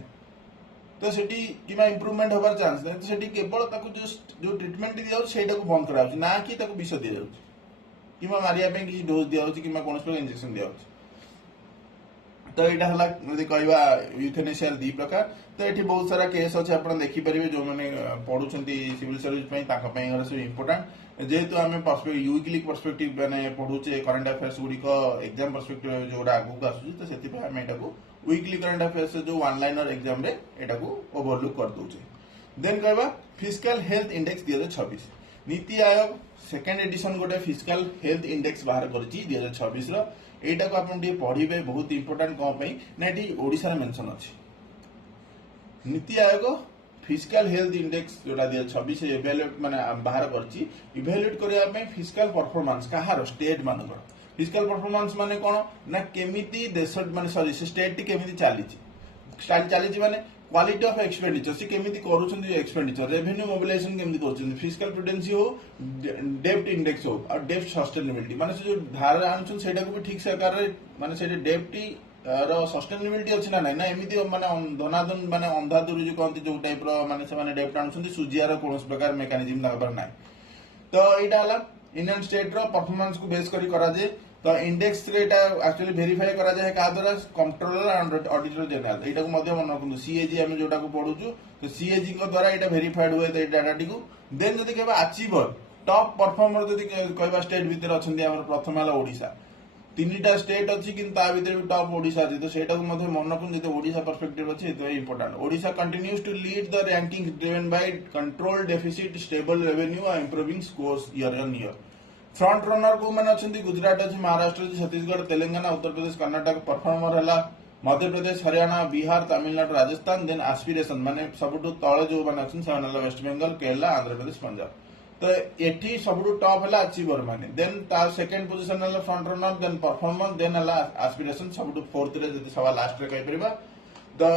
तो सेठी किमा इंप्रूवमेंट होबार चांस नहीं तो सेठी केवल ताको जस्ट जो ट्रीटमेंट दिया सेटा को बंद करा ना कि ताको विष दिया जाउछ किमा मारिया पे किसी डोज दिया जाउछ किमा कोनस प्रकार इंजेक्शन दिया जाउछ तो एटा हला यदि कहबा यूथेनेसिया दी प्रकार तो एठी बहुत सारा केस अछि आपण देखि परिबे जो माने पढुछंती सिविल सर्विस पई ताका पई घर से इंपोर्टेंट जेहेतु आमे पर्सपेक्टिव वीकली पर्सपेक्टिव माने पढुचे करंट अफेयर्स गुडी को एग्जाम पर्सपेक्टिव जोडा आगु आसुची तो सेति पे आमे एटा को वीकली करंट अफेयर्स जो वन लाइनर एग्जाम रे एटा को ओवरलुक कर दोचे देन कहबा physical health index 2026 NITI Aayog second edition गोटे फिजिकल हेल्थ इंडेक्स बाहर करछि 2026 रो एटा को आपण डी पढिबे बहुत इंपोर्टेंट को पई ना एटी ओडिसा रे मेंशन अछि NITI Aayog physical health index जोटा 2026 इवैल्यूएट माने बाहर करछि इवैल्यूएट करिया पे फिजिकल परफॉर्मेंस कहार स्टेट मानकर फिजिकल परफॉर्मेंस माने कोन ना केमिति देश माने सॉरी स्टेट टी केमिति चालीछि माने क्वालिटी ऑफ एक्सपेंडिचर से केमिति करूछन एक्सपेंडिचर रेवेन्यू मोबिलाइजेशन केमिति करूछन फिजिकल प्रूडेंसी हो डेब्ट इंडेक्स हो और डेब्ट सस्टेनेबिलिटी माने से जो धार आनुछन सेटा को भी ठीक से आकार माने से डेब्ट रो सस्टेनेबिलिटी अछि ना ना एमिति माने धनाधन माने अंधाधुरी जो कहନ୍ତି जो टाइप रो माने से माने डेब्ट आनुछन सुजियार कोनस प्रकार मेकानिज्म लागबर नाही तो एटा हला इंडियन स्टेट रो परफॉर्मेंस को बेस करी करा जे तो इंडेक्स रे एटा एक्चुअली वेरीफाई करा जाय का द्वारा कंट्रोलर एंड ऑडिटर जनरल एटा को मध्य मन रखु सीएजी हम जोटा को पढुछु तो सीएजी को द्वारा एटा वेरीफाइड हुए तो डाटा टी को देन जदी कहबा अचीवर टॉप परफॉर्मर जदी कहबा स्टेट भीतर अछंदी हमर प्रथम हला ओडिसा तीनटा स्टेट अछि किंतु ता भीतर भी टॉप ओडिसा अछि तो सेटा को मध्य मन रखु जदी ओडिसा पर्सपेक्टिव अछि तो important Odisha continues to lead the ranking driven by control deficit stable revenue and improving scores year on year front runner को माने अछंती गुजरात अछि महाराष्ट्र अछि छत्तीसगढ़ तेलंगाना उत्तर प्रदेश कर्नाटक परफॉर्मर हला मध्य प्रदेश हरियाणा बिहार तमिलनाडु राजस्थान देन एस्पिरेशन माने सबटु तळे जो माने अछन सेनला वेस्ट बंगाल केरला आंध्र प्रदेश पंजाब तो एठी सबटु टॉप हला अचीवर माने देन ता सेकंड पोजीशन हला front runner then performer then हला एस्पिरेशन सबटु फोर्थ रे जति सवा लास्ट रे कहि परिबा the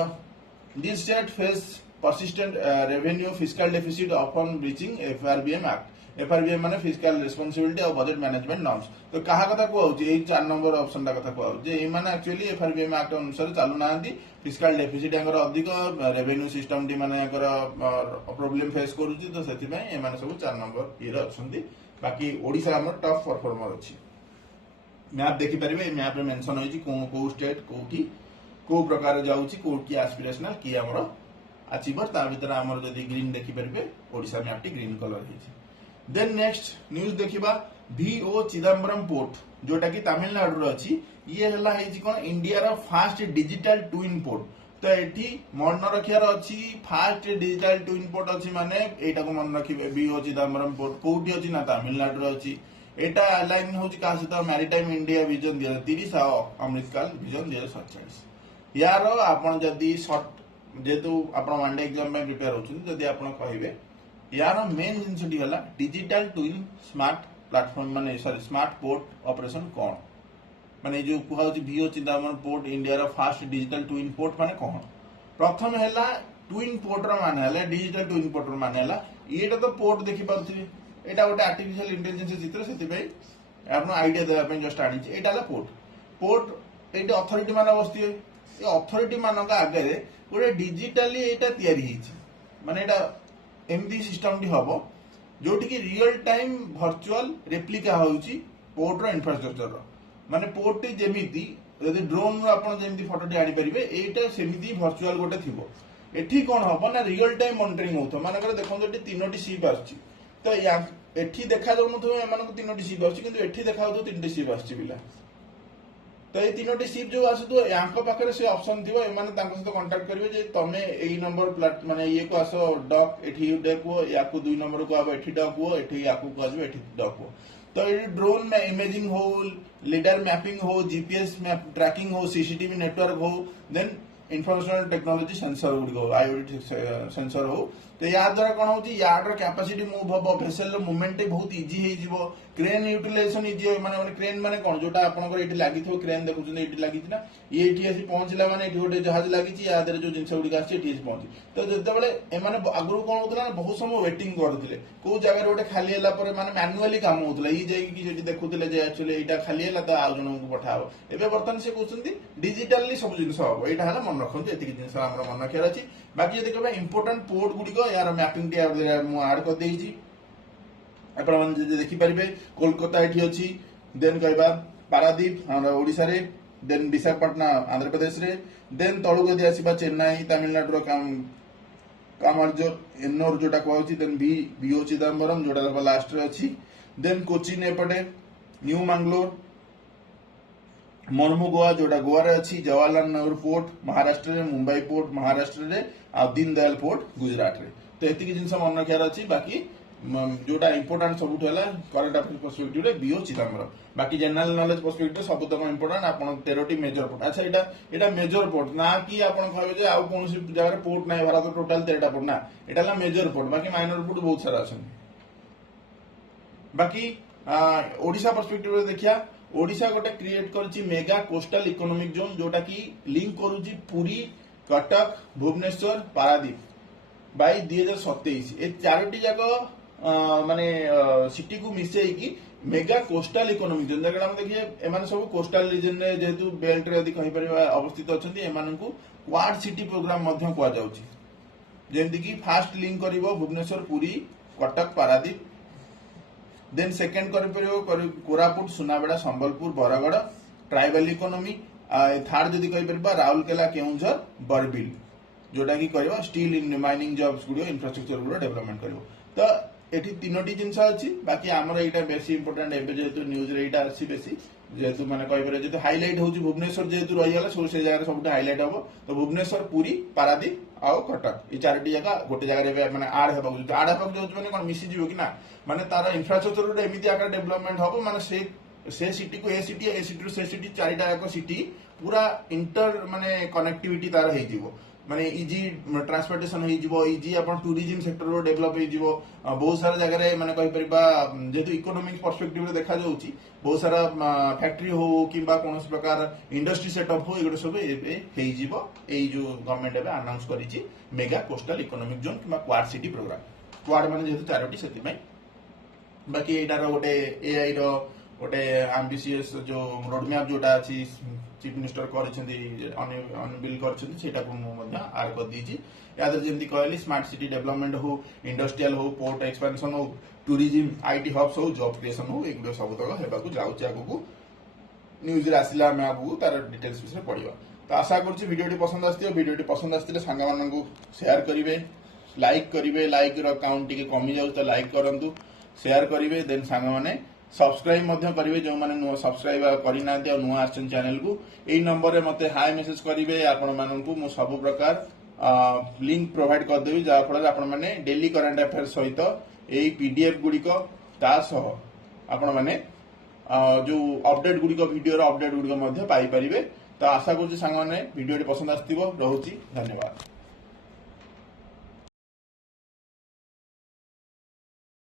this state face persistent revenue fiscal deficit upon reaching FRBM Act FRBM माने फिजिकल रिस्पांसिबिलिटी और बजट मैनेजमेंट नॉर्म्स तो कहा कथा को आउची ए 4 नंबर ऑप्शन ता कथा को आउ जे ए माने एक्चुअली FRBM एक्ट अनुसार चालू नांती फिजिकल डेफिसिट अंगर अधिक रेवेन्यू सिस्टम टी माने अंगर प्रॉब्लम फेस करूची तो सेति पय ए माने सब 4 नंबर इ रे अछंती बाकी ओडिसा हमर टॉप परफॉर्मर अछि मैप देखि परिबे ए मैप रे मेंशन होई छी को स्टेट कोठी को प्रकार जाउची को की एस्पिरेशनल की हमर अचीवर ता भीतर हमर जदी ग्रीन देखि परिबे ओडिसा मैप टी ग्रीन कलर हिची देन नेक्स्ट न्यूज देखिबा VO चिदंबरम पोर्ट जोटा कि तमिलनाडु रो अछि ये हला हेछि कोन इंडिया रो फास्ट डिजिटल ट्विन पोर्ट तो एठी मन रखियार अछि फास्ट डिजिटल ट्विन पोर्ट अछि माने एटा को मन रखिबे VO चिदंबरम पोर्ट कोठी अछि ना तमिलनाडु रो अछि एटा अलाइन होछि का सहित मैरीटाइम इंडिया विजन 2030 अमृतकाल विजन 2047 यारो आपण जदी शॉर्ट जेतु आपण वन डे एग्जाम में प्रिपेयर होछन जदी आपण कहिबे यार मेन जिनसटी हला डिजिटल ट्विन स्मार्ट प्लेटफॉर्म माने सॉरी स्मार्ट पोर्ट ऑपरेशन कोन माने जो कुहा होची VO चिदंबरम पोर्ट इंडिया रो फास्ट डिजिटल ट्विन पोर्ट माने कोन प्रथम हला ट्विन पोर्ट रो माने हला डिजिटल ट्विन पोर्ट रो माने हला एटा तो पोर्ट देखि पाउथि एटा गोटे आर्टिफिशियल इंटेलिजेंस चित्र सेति पे आपण आईडिया देबा पे जस्ट आनी एटा हला पोर्ट एटा अथॉरिटी माने बसती ए अथॉरिटी मानका आगे रे गोटे डिजिटली एटा तयारी हिची माने एटा एमदी सिस्टम टी हबो जोटी की रियल टाइम वर्चुअल रेप्लिका होउची पोर्ट रो इंफ्रास्ट्रक्चर रो माने पोर्ट टी जेमिति यदि ड्रोन रो आपण जेमिति फोटो टी आनी परिबे एटा सेमिति वर्चुअल गोटे थिबो एठी कोन हबो ना रियल टाइम मॉनिटरिंग होतो माने करे देखो एटी तीनोटी शिप आछि तो या एठी देखा जाउ नथो एमान को तीनोटी शिप आछि किंतु एठी देखा होतो तीनटी शिप आछि बिला तो ये तीनोटी शिप जो आसु तो यांको पाखरे से ऑप्शन थिबो ए माने तांको सहित कांटेक्ट करिवे जे तमे एई नंबर प्लेट माने ये को आसो डॉक एठी डेक हो याकू 2 नंबर को आबो एठी डॉक हो एठी याकू को आजबो एठी डॉक हो तो ये ड्रोन में इमेजिंग हो लीडर मैपिंग हो जीपीएस मैप ट्रैकिंग हो सीसीटीवी नेटवर्क हो then informational technology sensor good IoT sensor हो तो या द्वारा कोन होची यार कैपेसिटी मूव हबो वेसल मूवमेंट बहुत इजी हे जिवो क्रेन यूटिलाइजेशन इजी माने क्रेन माने कौन जोटा आपनकर एठी लागि थो क्रेन देखुछन एठी लागि ना ये एठी आसी पहुंचला माने एठी गोटे जहाज लागि छि या देर जो जिंस गुडी आसी एठी आसी पहुंची तो जते बेले ए माने आगु कोन होतला ना बहुत समय वेटिंग करथिले को जगह गोटे खाली हला पर माने मैनुअली काम होतला ई जाई कि जेठी देखुथिले जे एक्चुअली एटा खाली हला त आ जन को पठाओ एबे बर्तन से कहउछंती डिजिटली सब जिंस हो एटा हला मन रखंती एति जिंस हमर मन रखियार अछि बाकी जे देखबा इंपोर्टेंट पोर्ट गुडी को यार मैपिंग टी मु ऐड कर देई छी आपण मन जे देखि परिबे कोलकाता एठी अछि देन कहबा पारादीप हमरा ओडिसा रे देन विशाखापट्टनम आंध्र प्रदेश रे देन तळु गदी आसीबा चेन्नई तमिलनाडु रो कामर्जो एन्नोर जोटा कहउछि देन बीओ चिदंबरम जोटा लास्ट रे अछि देन कोचिन एपटे न्यू मंगलोर मोर्मुगोआ जोटा गोवा रे अछि जवाहरलाल नेहरू पोर्ट महाराष्ट्र रे मुंबई पोर्ट महाराष्ट्र रे आ दीनदयाल पोर्ट गुजरात रे तो एतिकी जिंस मन रखियार अछि बाकी जोटा इंपोर्टेंट सबुठ है करंट अफेयर्स पर्सपेक्टिव रे बीओ चिदंबरम बाकी जनरल नॉलेज पर्सपेक्टिव सब तक इंपोर्टेंट आपन 13टी मेजर पोर्ट अच्छा एटा मेजर पोर्ट ना कि आपन कहबे जे आ कोन जगह पोर्ट नै भारत टोटल 13टा पोर्ट ना एटा ला मेजर पोर्ट बाकी माइनर पोर्ट बहुत सारा अछन बाकी ओडिसा पर्सपेक्टिव रे देखिया ओडिसा गोटे क्रिएट करछि मेगा कोस्टल इकोनॉमिक जोन जोटा कि लिंक करूछि पुरी कटक भुवनेश्वर पारादीप बाय 2027 ए चारोटी जाको माने सिटी को मिसई की मेगा कोस्टल इकोनॉमिक जोन जगह हम देखिए एमान सब कोस्टल रीजन रे जेतु बेल्ट रे यदि कहि परिबा अवस्थित अछंती एमान को क्वाड सिटी प्रोग्राम मध्य कुआ जाउची जेमति की फास्ट लिंक करिवो भुवनेश्वर पुरी कटक पारादीप देन सेकंड करि परिबो Koraput Sunabeda Sambalpur Bargarh tribal economy third जदि कहि परिबा राउरकेला केउंझर बरबिल जोटा की करबा स्टील इन माइनिंग जॉब्स गुडियो इंफ्रास्ट्रक्चर गुडियो डेवलपमेंट करबो तो एठी तीनोटी जिंस अछि बाकी हमर एटा बेसी इंपोर्टेंट एबे जेतु न्यूज रे एटा अछि बेसी जेतु माने कहि परे जेतु हाइलाइट होउची भुवनेश्वर जेतु रहि गेला सो से जगह सबटा हाइलाइट हबो तो भुवनेश्वर पुरी पारादीप आ कटक ई चारटी जगह गोटे जगह रे माने आड हेबो जो माने कोन मिसी जिवो कि ना माने तार इंफ्रास्ट्रक्चर रे एमिति आकार डेवलपमेंट हबो माने से सिटी को ए सिटी रो से सिटी चारिटा को सिटी पूरा इंटर माने कनेक्टिविटी तार हेइ जिवो माने इजी ट्रांसपोर्टेशन हो जिवो इजी अपन टूरिज्म सेक्टर रो डेवलप हो जिवो बहुत सारा जगह रे माने कहि परिबा जेतु इकोनॉमिक पर्सपेक्टिव रे देखा जाउची बहुत सारा फैक्ट्री हो किबा कोनस प्रकार इंडस्ट्री सेटअप हो एगुडे सब एबे हेइ जिवो एई जो गवर्नमेंट एबे अनाउंस करिछि मेगा कोस्टल इकोनॉमिक जोन किबा क्वाड सिटी प्रोग्राम क्वाड माने जेतु चारोटी सेति में बाकी एटार गोटे एआई रो गोटे एम्बिशियस जो रोड मैप जोटा अछि चीफ मिनिस्टर अनबिल करटा आड कर दी याद जमी कहली स्मार्ट सिटी डेवलपमेंट हो इंडस्ट्रियल हो पोर्ट एक्सपेंशन हो टूरिज्म आईटी हब्स हो जॉब क्रिएशन हो एगुड़ा सब तक जाऊँच आगू न्यूज रे आसिला आम आगू तार डिटेल्स विषय पढ़ा तो आशा करुँच वीडियो पसंद आसो पसंद आसते सांग मानू शेयर करेंगे लाइक करेंगे लाइक काउंट टी कमी जाऊ तो लाइक करूँ शेयर करेंगे देन सांग मैंने सब्सक्राइब करेंगे जो मैंने सब्सक्राइब करना नुआ आसन चैनल को यही नंबर में मत हाय मेसेज करेंगे आपण मानू मु सब प्रकार लिंक प्रोवाइड करदेवी जहाँफल आपण मैंने डेली करंट अफेयर सहित यही पीडीएफ गुड़िक आपण मैंने जो अपडेट गुड़िक वीडियो अपडेट गुड़िक पाई पारे तो आशा करुँच सांग मैंने वीडियो पसंद आसो रोची धन्यवाद।